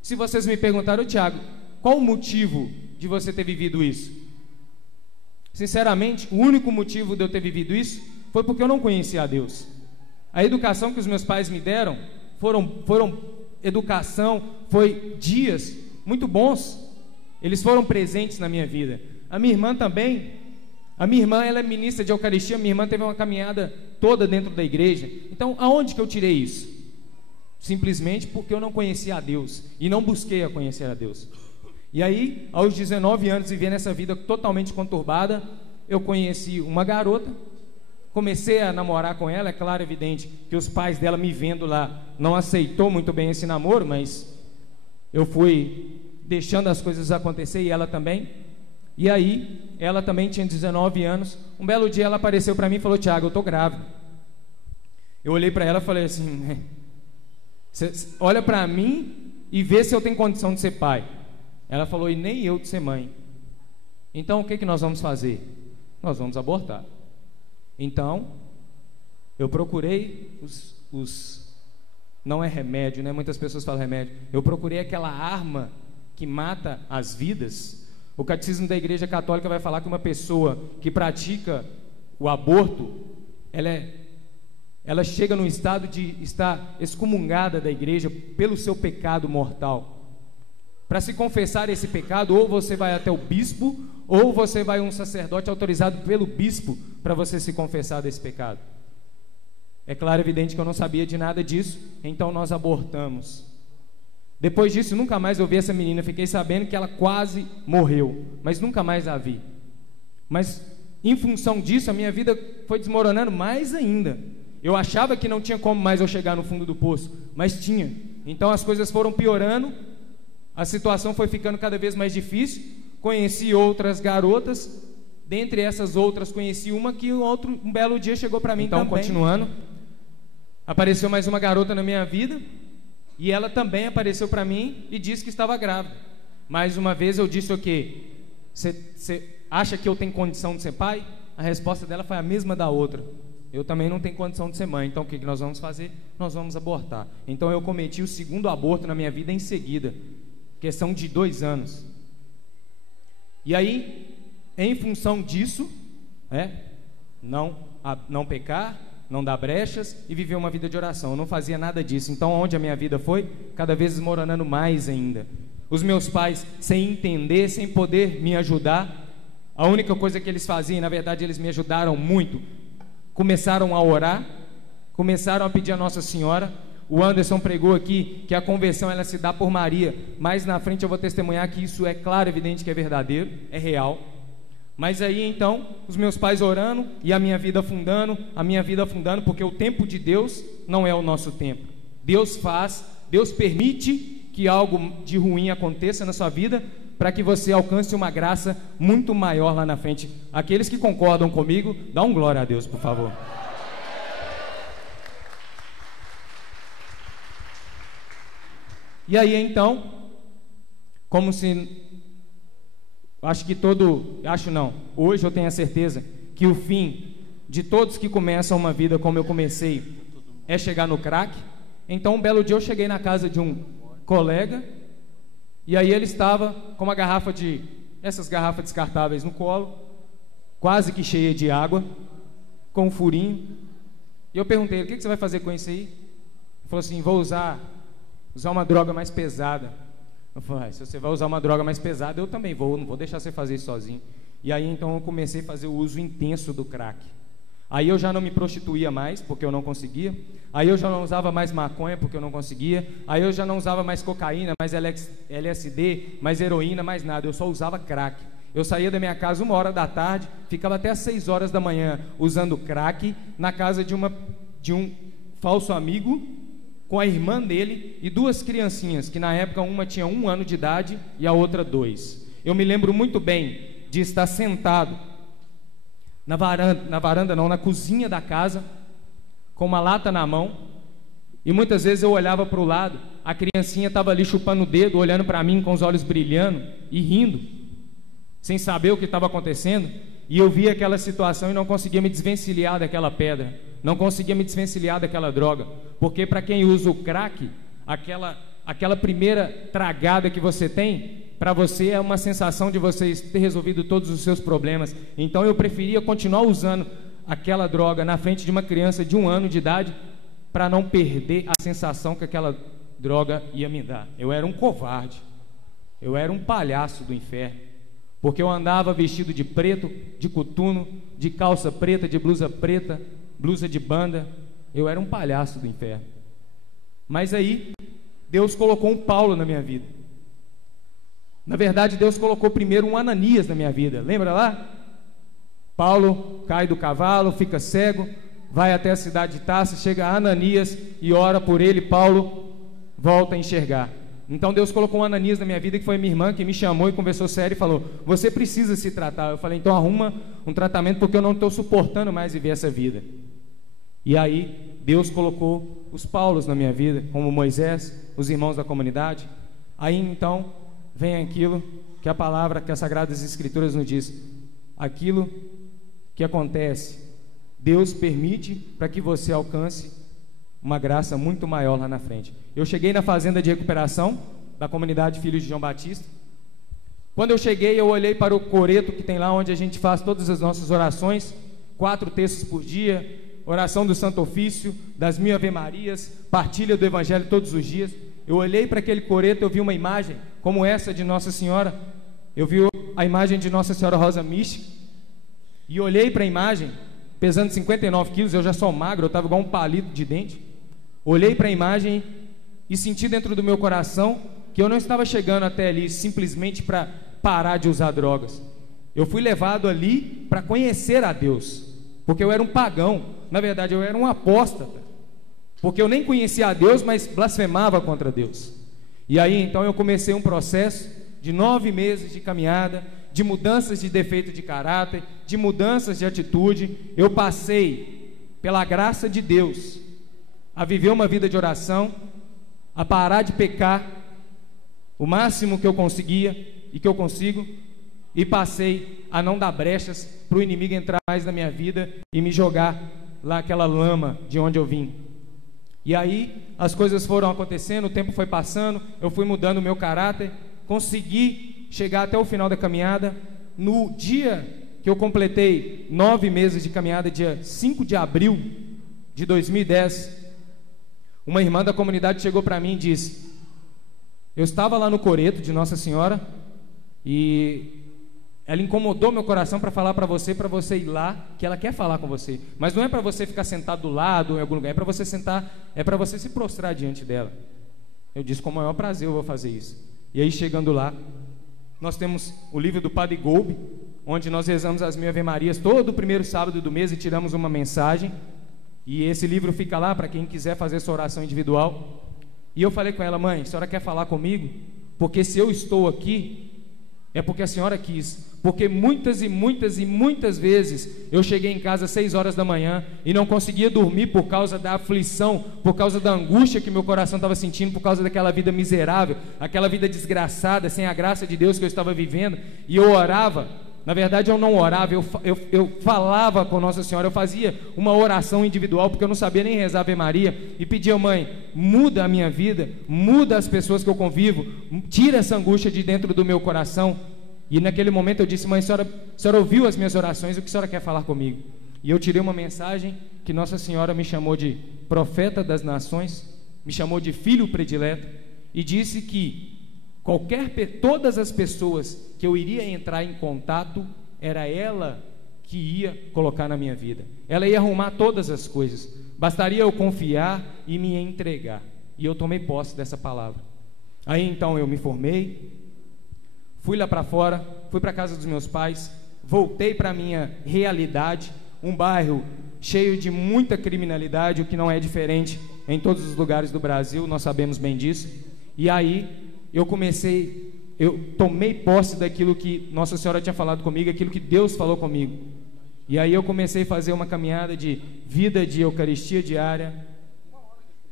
Se vocês me perguntaram, Tiago, qual o motivo de você ter vivido isso? Sinceramente, o único motivo de eu ter vivido isso foi porque eu não conhecia a Deus. A educação que os meus pais me deram foram educação, foi dias muito bons. Eles foram presentes na minha vida. A minha irmã também. A minha irmã, ela é ministra de Eucaristia. Minha irmã teve uma caminhada toda dentro da igreja. Então, aonde que eu tirei isso? Simplesmente porque eu não conhecia a Deus e não busquei a conhecer a Deus. E aí, aos 19 anos, vivendo essa vida totalmente conturbada, eu conheci uma garota, comecei a namorar com ela. É claro, evidente, que os pais dela, me vendo lá, não aceitou muito bem esse namoro, mas eu fui deixando as coisas acontecer, e ela também. E aí, ela também tinha 19 anos. Um belo dia ela apareceu para mim e falou: Tiago, eu tô grávida. Eu olhei para ela e falei assim: você olha para mim e vê se eu tenho condição de ser pai. Ela falou: e nem eu de ser mãe. Então o que nós vamos fazer? Nós vamos abortar. Então eu procurei não é remédio, né? Muitas pessoas falam remédio. Eu procurei aquela arma que mata as vidas. O catecismo da Igreja Católica vai falar que uma pessoa que pratica o aborto, ela chega num estado de estar excomungada da igreja pelo seu pecado mortal. Para se confessar esse pecado, ou você vai até o bispo, ou você vai a um sacerdote autorizado pelo bispo para você se confessar desse pecado. É claro, evidente que eu não sabia de nada disso, então nós abortamos. Depois disso, nunca mais eu vi essa menina. Fiquei sabendo que ela quase morreu, mas nunca mais a vi. Mas em função disso, a minha vida foi desmoronando mais ainda. Eu achava que não tinha como mais eu chegar no fundo do poço, mas tinha. Então as coisas foram piorando, a situação foi ficando cada vez mais difícil. Conheci outras garotas, dentre essas outras conheci uma que um belo dia chegou para mim então, também. Continuando, apareceu mais uma garota na minha vida, e ela também apareceu para mim e disse que estava grávida. Mais uma vez eu disse: o quê? Você acha que eu tenho condição de ser pai? A resposta dela foi a mesma da outra: eu também não tenho condição de ser mãe. Então o que nós vamos fazer? Nós vamos abortar. Então eu cometi o segundo aborto na minha vida em seguida, questão de 2 anos. E aí, em função disso, não pecar, não dar brechas e viver uma vida de oração. Eu não fazia nada disso. Então onde a minha vida foi? Cada vez desmoronando mais ainda. Os meus pais, sem entender, sem poder me ajudar, a única coisa que eles faziam, na verdade eles me ajudaram muito, começaram a orar, começaram a pedir a Nossa Senhora. O Anderson pregou aqui que a conversão ela se dá por Maria. Mais na frente eu vou testemunhar que isso é claro, evidente que é verdadeiro, é real. Mas aí então, os meus pais orando e a minha vida afundando, porque o tempo de Deus não é o nosso tempo. Deus faz, Deus permite que algo de ruim aconteça na sua vida para que você alcance uma graça muito maior lá na frente. Aqueles que concordam comigo, dá um glória a Deus, por favor. E aí então, como se... hoje eu tenho a certeza que o fim de todos que começam uma vida como eu comecei é chegar no crack. Então um belo dia eu cheguei na casa de um colega E aí ele estava com uma essas garrafas descartáveis no colo, quase que cheia de água, com um furinho. E eu perguntei ele: o que você vai fazer com isso aí? Ele falou assim: vou usar uma droga mais pesada. Eu falei: se você vai usar uma droga mais pesada, eu também vou, não vou deixar você fazer isso sozinho. E aí então eu comecei a fazer o uso intenso do crack. Aí eu já não me prostituía mais, porque eu não conseguia. Aí eu já não usava mais maconha, porque eu não conseguia. Aí eu já não usava mais cocaína, mais LSD, mais heroína, mais nada. Eu só usava crack. Eu saía da minha casa 1h da tarde, ficava até às 6 horas da manhã usando crack na casa de um falso amigo, com a irmã dele e 2 criancinhas, que na época uma tinha 1 ano de idade e a outra 2. Eu me lembro muito bem de estar sentado na cozinha da casa, com uma lata na mão, e muitas vezes eu olhava para o lado, a criancinha estava ali chupando o dedo, olhando para mim com os olhos brilhando e rindo, sem saber o que estava acontecendo, e eu via aquela situação e não conseguia me desvencilhar daquela pedra, não conseguia me desvencilhar daquela droga, porque para quem usa o crack, aquela primeira tragada que você tem, para você é uma sensação de você ter resolvido todos os seus problemas. Então eu preferia continuar usando aquela droga na frente de uma criança de 1 ano de idade, para não perder a sensação que aquela droga ia me dar. Eu era um covarde, eu era um palhaço do inferno, porque eu andava vestido de preto, de coturno, de calça preta, de blusa preta, blusa de banda. Eu era um palhaço do inferno. Mas aí Deus colocou um Paulo na minha vida. Na verdade, Deus colocou primeiro um Ananias na minha vida. Lembra lá? Paulo cai do cavalo, fica cego, vai até a cidade de Tarso, chega a Ananias e ora por ele. Paulo volta a enxergar. Então Deus colocou um Ananias na minha vida, que foi minha irmã, que me chamou e conversou sério e falou: você precisa se tratar. Eu falei: então arruma um tratamento, porque eu não estou suportando mais viver essa vida. E aí Deus colocou os Paulos na minha vida, como Moisés, os irmãos da comunidade. Aí então vem aquilo que a palavra, que as Sagradas Escrituras nos diz: aquilo que acontece, Deus permite para que você alcance uma graça muito maior lá na frente. Eu cheguei na fazenda de recuperação da comunidade Filhos de João Batista. Quando eu cheguei, eu olhei para o coreto que tem lá, onde a gente faz todas as nossas orações, 4 terços por dia, oração do Santo Ofício, das 1000 Ave-Marias, partilha do Evangelho todos os dias. Eu olhei para aquele coreto, eu vi uma imagem como essa de Nossa Senhora. Eu vi a imagem de Nossa Senhora Rosa Mística, e olhei para a imagem, pesando 59 quilos, eu já sou magro, eu estava igual um palito de dente. Olhei para a imagem e senti dentro do meu coração que eu não estava chegando até ali simplesmente para parar de usar drogas. Eu fui levado ali para conhecer a Deus, porque eu era um pagão. Na verdade, eu era um apóstata, porque eu nem conhecia a Deus, mas blasfemava contra Deus. E aí então eu comecei um processo de 9 meses de caminhada, de mudanças de defeito de caráter, de mudanças de atitude. Eu passei, pela graça de Deus, a viver uma vida de oração, a parar de pecar o máximo que eu conseguia e que eu consigo, e passei a não dar brechas para o inimigo entrar mais na minha vida e me jogar lá aquela lama de onde eu vim. E aí as coisas foram acontecendo, o tempo foi passando, eu fui mudando o meu caráter, consegui chegar até o final da caminhada. No dia que eu completei 9 meses de caminhada, dia 5 de abril de 2010, uma irmã da comunidade chegou para mim e disse: eu estava lá no coreto de Nossa Senhora e ela incomodou meu coração para falar para você ir lá, que ela quer falar com você, mas não é para você ficar sentado do lado em algum lugar, é para você sentar, é para você se prostrar diante dela. Eu disse: com o maior prazer eu vou fazer isso. E aí, chegando lá, nós temos o livro do Padre Golbe, onde nós rezamos as 1000 Ave-Marias todo o primeiro sábado do mês e tiramos uma mensagem, e esse livro fica lá para quem quiser fazer sua oração individual. E eu falei com ela: mãe, a senhora quer falar comigo? Porque se eu estou aqui, é porque a senhora quis. Porque muitas e muitas e muitas vezes eu cheguei em casa às 6 horas da manhã e não conseguia dormir por causa da aflição, por causa da angústia que meu coração estava sentindo, por causa daquela vida miserável, aquela vida desgraçada, sem a graça de Deus que eu estava vivendo. E eu orava Na verdade, eu não orava, eu falava com Nossa Senhora, eu fazia uma oração individual, porque eu não sabia nem rezar Ave Maria, e pedia: mãe, muda a minha vida, muda as pessoas que eu convivo, tira essa angústia de dentro do meu coração. E naquele momento eu disse: mãe, a senhora ouviu as minhas orações, o que a senhora quer falar comigo? E eu tirei uma mensagem que Nossa Senhora me chamou de profeta das nações, me chamou de filho predileto, e disse que todas as pessoas que eu iria entrar em contato, era ela que ia colocar na minha vida. Ela ia arrumar todas as coisas. Bastaria eu confiar e me entregar. E eu tomei posse dessa palavra. Aí então eu me formei, fui lá para fora, fui para a casa dos meus pais, voltei para a minha realidade, um bairro cheio de muita criminalidade, o que não é diferente em todos os lugares do Brasil, nós sabemos bem disso. E aí eu tomei posse daquilo que Nossa Senhora tinha falado comigo, aquilo que Deus falou comigo. E aí eu comecei a fazer uma caminhada de vida de Eucaristia diária,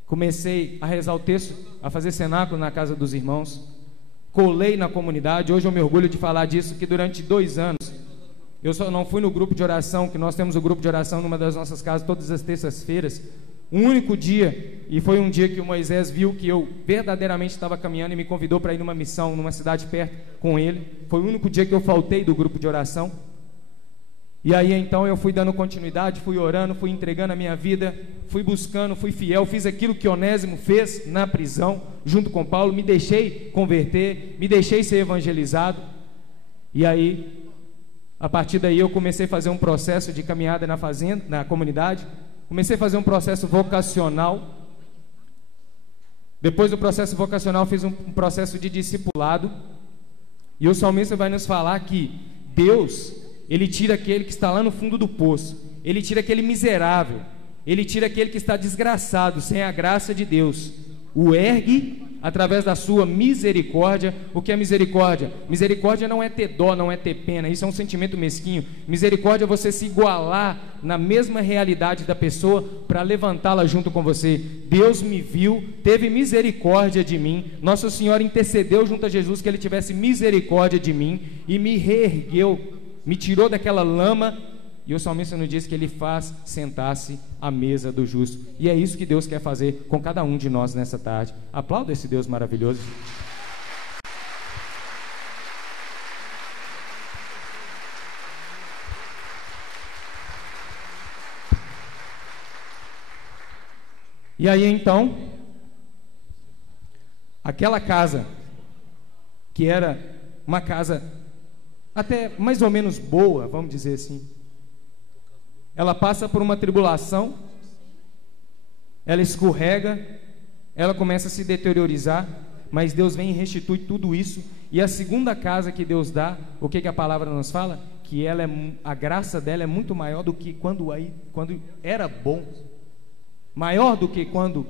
comecei a rezar o texto, a fazer cenáculo na casa dos irmãos, colei na comunidade. Hoje eu me orgulho de falar disso, que durante 2 anos eu só não fui no grupo de oração, que nós temos o grupo de oração numa das nossas casas todas as terças-feiras. Um único dia, e foi um dia que o Moisés viu que eu verdadeiramente estava caminhando e me convidou para ir numa missão, numa cidade perto com ele. Foi o único dia que eu faltei do grupo de oração. E aí então eu fui dando continuidade, fui orando, fui entregando a minha vida, fui buscando, fui fiel, fiz aquilo que Onésimo fez na prisão, junto com Paulo, me deixei converter, me deixei ser evangelizado. E aí, a partir daí eu comecei a fazer um processo de caminhada na fazenda, na comunidade. Comecei a fazer um processo vocacional. Depois do processo vocacional, fiz um processo de discipulado. E o salmista vai nos falar que Deus, Ele tira aquele que está lá no fundo do poço, Ele tira aquele miserável, Ele tira aquele que está desgraçado, sem a graça de Deus, o ergue através da sua misericórdia. O que é misericórdia? Misericórdia não é ter dó, não é ter pena, isso é um sentimento mesquinho. Misericórdia é você se igualar na mesma realidade da pessoa para levantá-la junto com você. Deus me viu, teve misericórdia de mim, Nossa Senhora intercedeu junto a Jesus que Ele tivesse misericórdia de mim e me reergueu, me tirou daquela lama. E o salmista nos diz que Ele faz sentar-se à mesa do justo. E é isso que Deus quer fazer com cada um de nós nessa tarde. Aplauda esse Deus maravilhoso. E aí então, aquela casa, que era uma casa até mais ou menos boa, vamos dizer assim, ela passa por uma tribulação, ela escorrega, ela começa a se deteriorizar, mas Deus vem e restitui tudo isso. E a segunda casa que Deus dá, o que a palavra nos fala? Que a graça dela é muito maior do que quando era bom, maior do que quando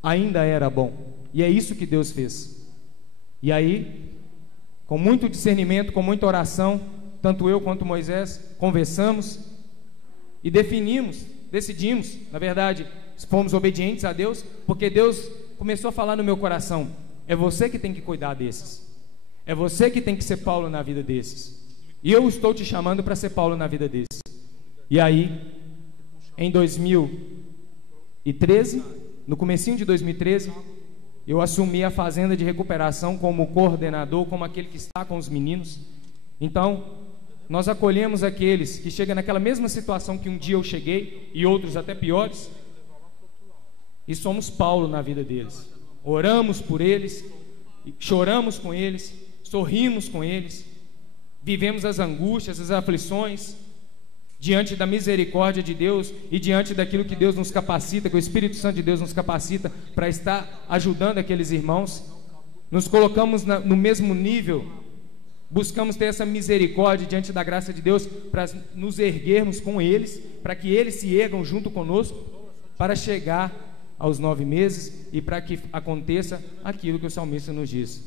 ainda era bom. E é isso que Deus fez. E aí, com muito discernimento, com muita oração, tanto eu quanto Moisés conversamos e decidimos, na verdade, fomos obedientes a Deus, porque Deus começou a falar no meu coração: é você que tem que cuidar desses, é você que tem que ser Paulo na vida desses, e eu estou te chamando para ser Paulo na vida desses. E aí, em 2013, no comecinho de 2013, eu assumi a fazenda de recuperação como coordenador, como aquele que está com os meninos. Então, nós acolhemos aqueles que chegam naquela mesma situação que um dia eu cheguei, e outros até piores, e somos Paulo na vida deles. Oramos por eles, choramos com eles, sorrimos com eles, vivemos as angústias, as aflições, diante da misericórdia de Deus e diante daquilo que Deus nos capacita, que o Espírito Santo de Deus nos capacita para estar ajudando aqueles irmãos. Nos colocamos no mesmo nível, buscamos ter essa misericórdia diante da graça de Deus para nos erguermos com eles, para que eles se ergam junto conosco, para chegar aos 9 meses e para que aconteça aquilo que o salmista nos diz.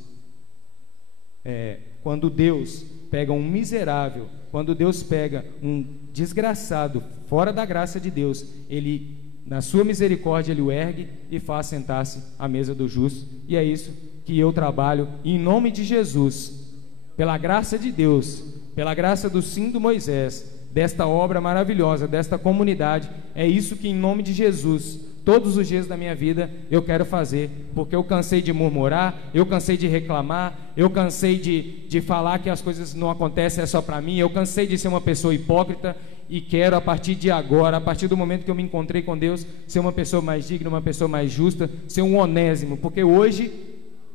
Quando Deus pega um miserável, quando Deus pega um desgraçado fora da graça de Deus, Ele, na sua misericórdia, Ele o ergue e faz sentar-se à mesa do justo. E é isso que eu trabalho em nome de Jesus, pela graça de Deus, pela graça do sim do Moisés, desta obra maravilhosa, desta comunidade, é isso que em nome de Jesus, todos os dias da minha vida eu quero fazer, porque eu cansei de murmurar, eu cansei de reclamar, eu cansei de falar que as coisas não acontecem, é só para mim, eu cansei de ser uma pessoa hipócrita, e quero a partir de agora, a partir do momento que eu me encontrei com Deus, ser uma pessoa mais digna, uma pessoa mais justa, ser um Onésimo, porque hoje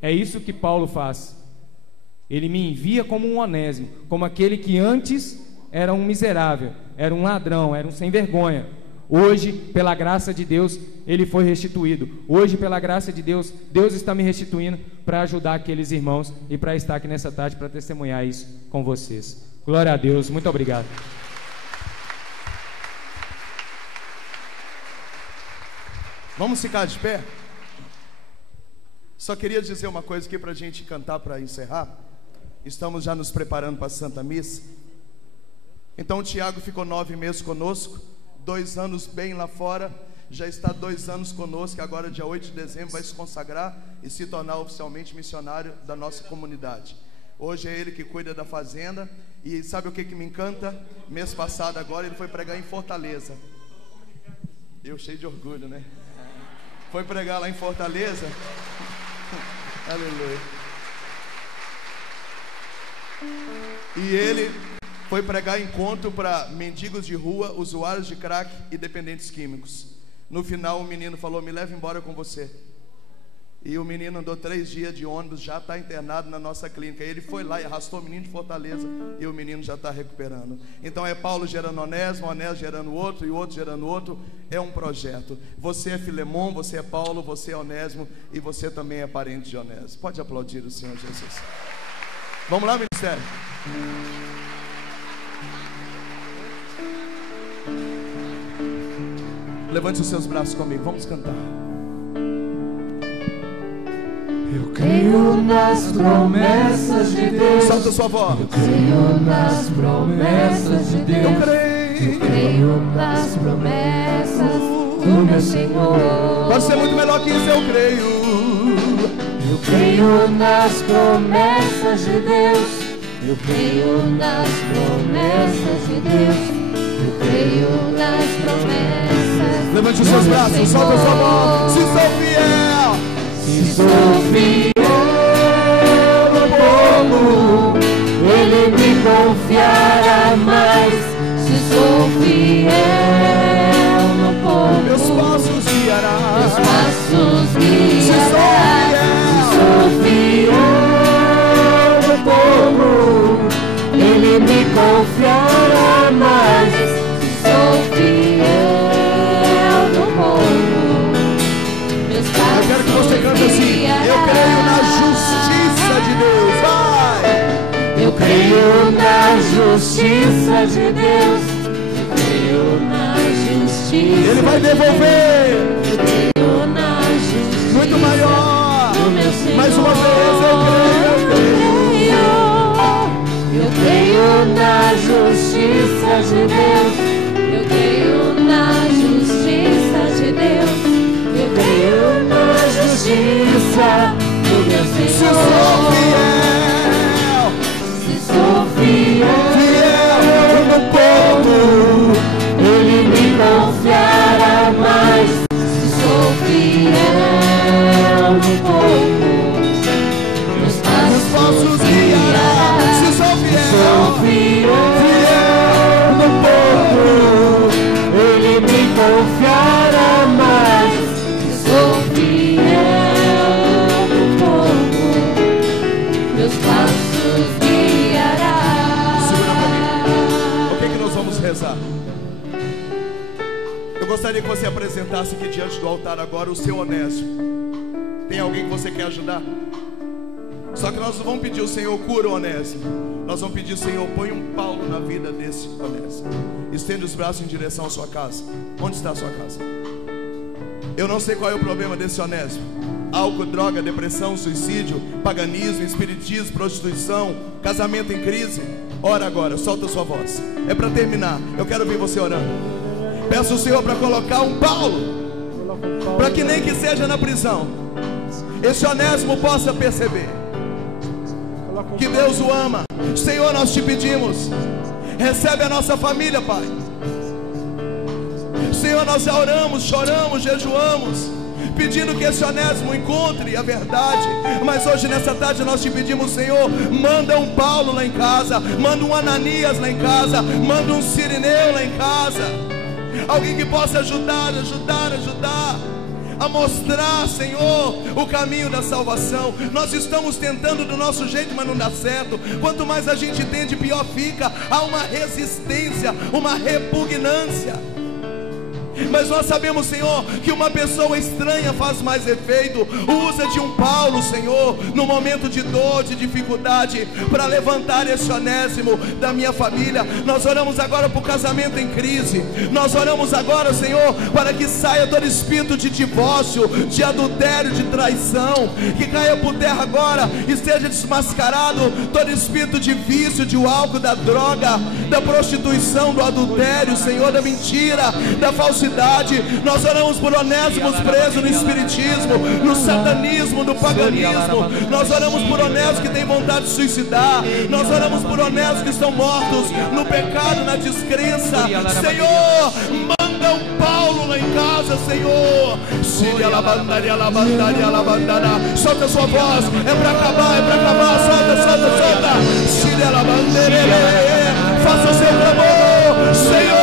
é isso que Paulo faz. Ele me envia como um Onésimo, como aquele que antes era um miserável, era um ladrão, era um sem vergonha. Hoje, pela graça de Deus, ele foi restituído. Hoje, pela graça de Deus, Deus está me restituindo para ajudar aqueles irmãos e para estar aqui nessa tarde para testemunhar isso com vocês. Glória a Deus, muito obrigado. Vamos ficar de pé? Só queria dizer uma coisa aqui para a gente cantar, para encerrar. Estamos já nos preparando para a Santa Missa. Então o Tiago ficou 9 meses conosco, 2 anos bem lá fora, já está 2 anos conosco, agora dia 8 de dezembro vai se consagrar e se tornar oficialmente missionário da nossa comunidade. Hoje é ele que cuida da fazenda. E sabe o que me encanta? Mês passado agora ele foi pregar em Fortaleza. Eu cheio de orgulho, né? Foi pregar lá em Fortaleza. Aleluia. E ele foi pregar encontro para mendigos de rua, usuários de crack e dependentes químicos. No final o menino falou: me leva embora com você. E o menino andou 3 dias de ônibus, já está internado na nossa clínica. Ele foi lá e arrastou o menino de Fortaleza, e o menino já está recuperando. Então é Paulo gerando Onésimo, Onésimo gerando outro, e o outro gerando outro. É um projeto. Você é Filemon, você é Paulo, você é Onésimo, e você também é parente de Onésimo. Pode aplaudir o Senhor Jesus. Vamos lá, ministério. Levante os seus braços comigo, vamos cantar. Eu creio nas promessas de Deus. Solta a sua voz. Eu creio nas promessas de Deus. Eu creio. Eu creio nas promessas do meu Senhor. Pode ser muito melhor que isso, eu creio. Eu creio nas promessas de Deus. Eu creio nas promessas de Deus. Eu creio nas promessas. Levante os seus braços, solta a sua voz. Se sou fiel. Se sou fiel no pouco, Ele me confiará mais. Se sou fiel no pouco, Meus passos guiará. meus passos Se guiará. Se sou fiel no pouco, Ele me confiará mais. Se sou fiel no pouco, meus passos. Eu quero que você cante assim. Eu creio na justiça de Deus. Vai. Eu creio na justiça de Deus. Eu creio na justiça. Ele vai devolver. Eu creio na justiça. Muito maior. Do meu Senhor. Mais uma vez eu creio. Eu creio na justiça de Deus. Eu creio na justiça de Deus. Eu creio na justiça do meu Se Senhor. sou fiel. Se sou fiel No pouco. Ele me confiará mais. Se sou fiel no pouco, meus passos guiará. Se sou Sou fiel. fiel no pouco, Ele me confiará mais. Se sou fiel no pouco, meus passos guiará. O que nós vamos rezar? Eu gostaria que você apresentasse aqui diante do altar agora o seu Onésimo. Tem alguém que você quer ajudar? Só que nós não vamos pedir o Senhor cura o Onésimo. Nós vamos pedir o Senhor põe um Paulo na vida desse Onésimo. Estende os braços em direção à sua casa. Onde está a sua casa? Eu não sei qual é o problema desse Onésimo. Álcool, droga, depressão, suicídio, paganismo, espiritismo, prostituição, casamento em crise. Ora agora, solta a sua voz. É para terminar, eu quero ver você orando. Peço ao Senhor para colocar um Paulo, para que nem que seja na prisão, esse Onésimo possa perceber que Deus o ama. Senhor, nós te pedimos, recebe a nossa família, Pai. Senhor, nós já oramos, choramos, jejuamos, pedindo que esse Onésimo encontre a verdade. Mas hoje nessa tarde nós te pedimos, Senhor, manda um Paulo lá em casa, manda um Ananias lá em casa, manda um Cirineu lá em casa, alguém que possa ajudar a mostrar, Senhor, o caminho da salvação. Nós estamos tentando do nosso jeito, mas não dá certo. Quanto mais a gente tende, pior fica. Há uma resistência, uma repugnância. Mas nós sabemos, Senhor, que uma pessoa estranha faz mais efeito. Usa de um Paulo, Senhor, no momento de dor, de dificuldade, para levantar esse Onésimo da minha família. Nós oramos agora por casamento em crise. Nós oramos agora, Senhor, para que saia todo espírito de divórcio, de adultério, de traição, que caia por terra agora, esteja desmascarado todo espírito de vício, de álcool, da droga, da prostituição, do adultério, Senhor, da mentira, da falsidade. Nós oramos por Onésimos presos no espiritismo, no satanismo, no paganismo. Nós oramos por Onésimos que têm vontade de suicidar. Nós oramos por Onésimos que estão mortos no pecado, na descrença. Senhor, manda um Paulo lá em casa, Senhor. Solta a sua voz, é para acabar, solta. Faça o seu clamor, Senhor.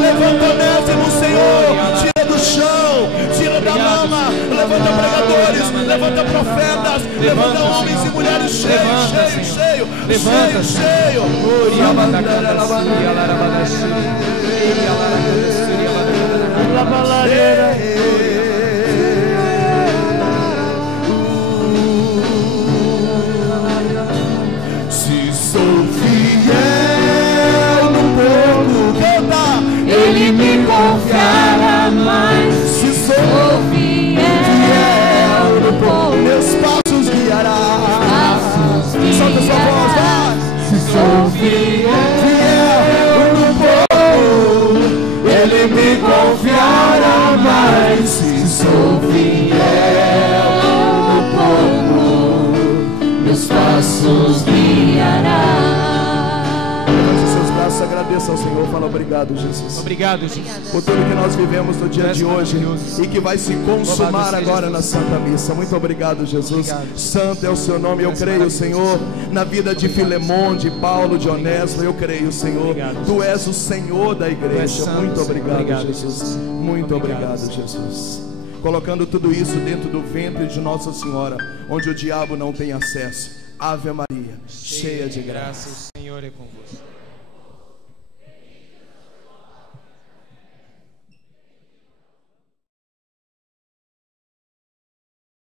Levanta Onésimo, Senhor, tira do chão, tira da lama, levanta pregadores, levanta profetas, levanta homens e mulheres cheios. Se sou fiel no pouco, canta, Ele me confiará mais. se sou Fiel no pouco, meus passos guiará. Solta sua voz, vai. se sou Fiel no pouco, Ele me confiará mais. Se sou fiel no pouco, meus passos guiará. Levante seus braços, agradeça ao Senhor, fala obrigado, Jesus. Obrigado, Jesus. Por tudo que nós vivemos no dia de hoje e que vai se consumar agora na Santa Missa. Muito obrigado, Jesus. Santo é o seu nome. Eu creio, Senhor, na vida de Filemon, de Paulo, de Onésimo. Eu creio, Senhor. Tu és o Senhor da igreja. Muito obrigado, Jesus. Muito obrigado, Jesus. Colocando tudo isso dentro do ventre de Nossa Senhora, onde o diabo não tem acesso. Ave Maria, cheia de graça. O Senhor é convosco.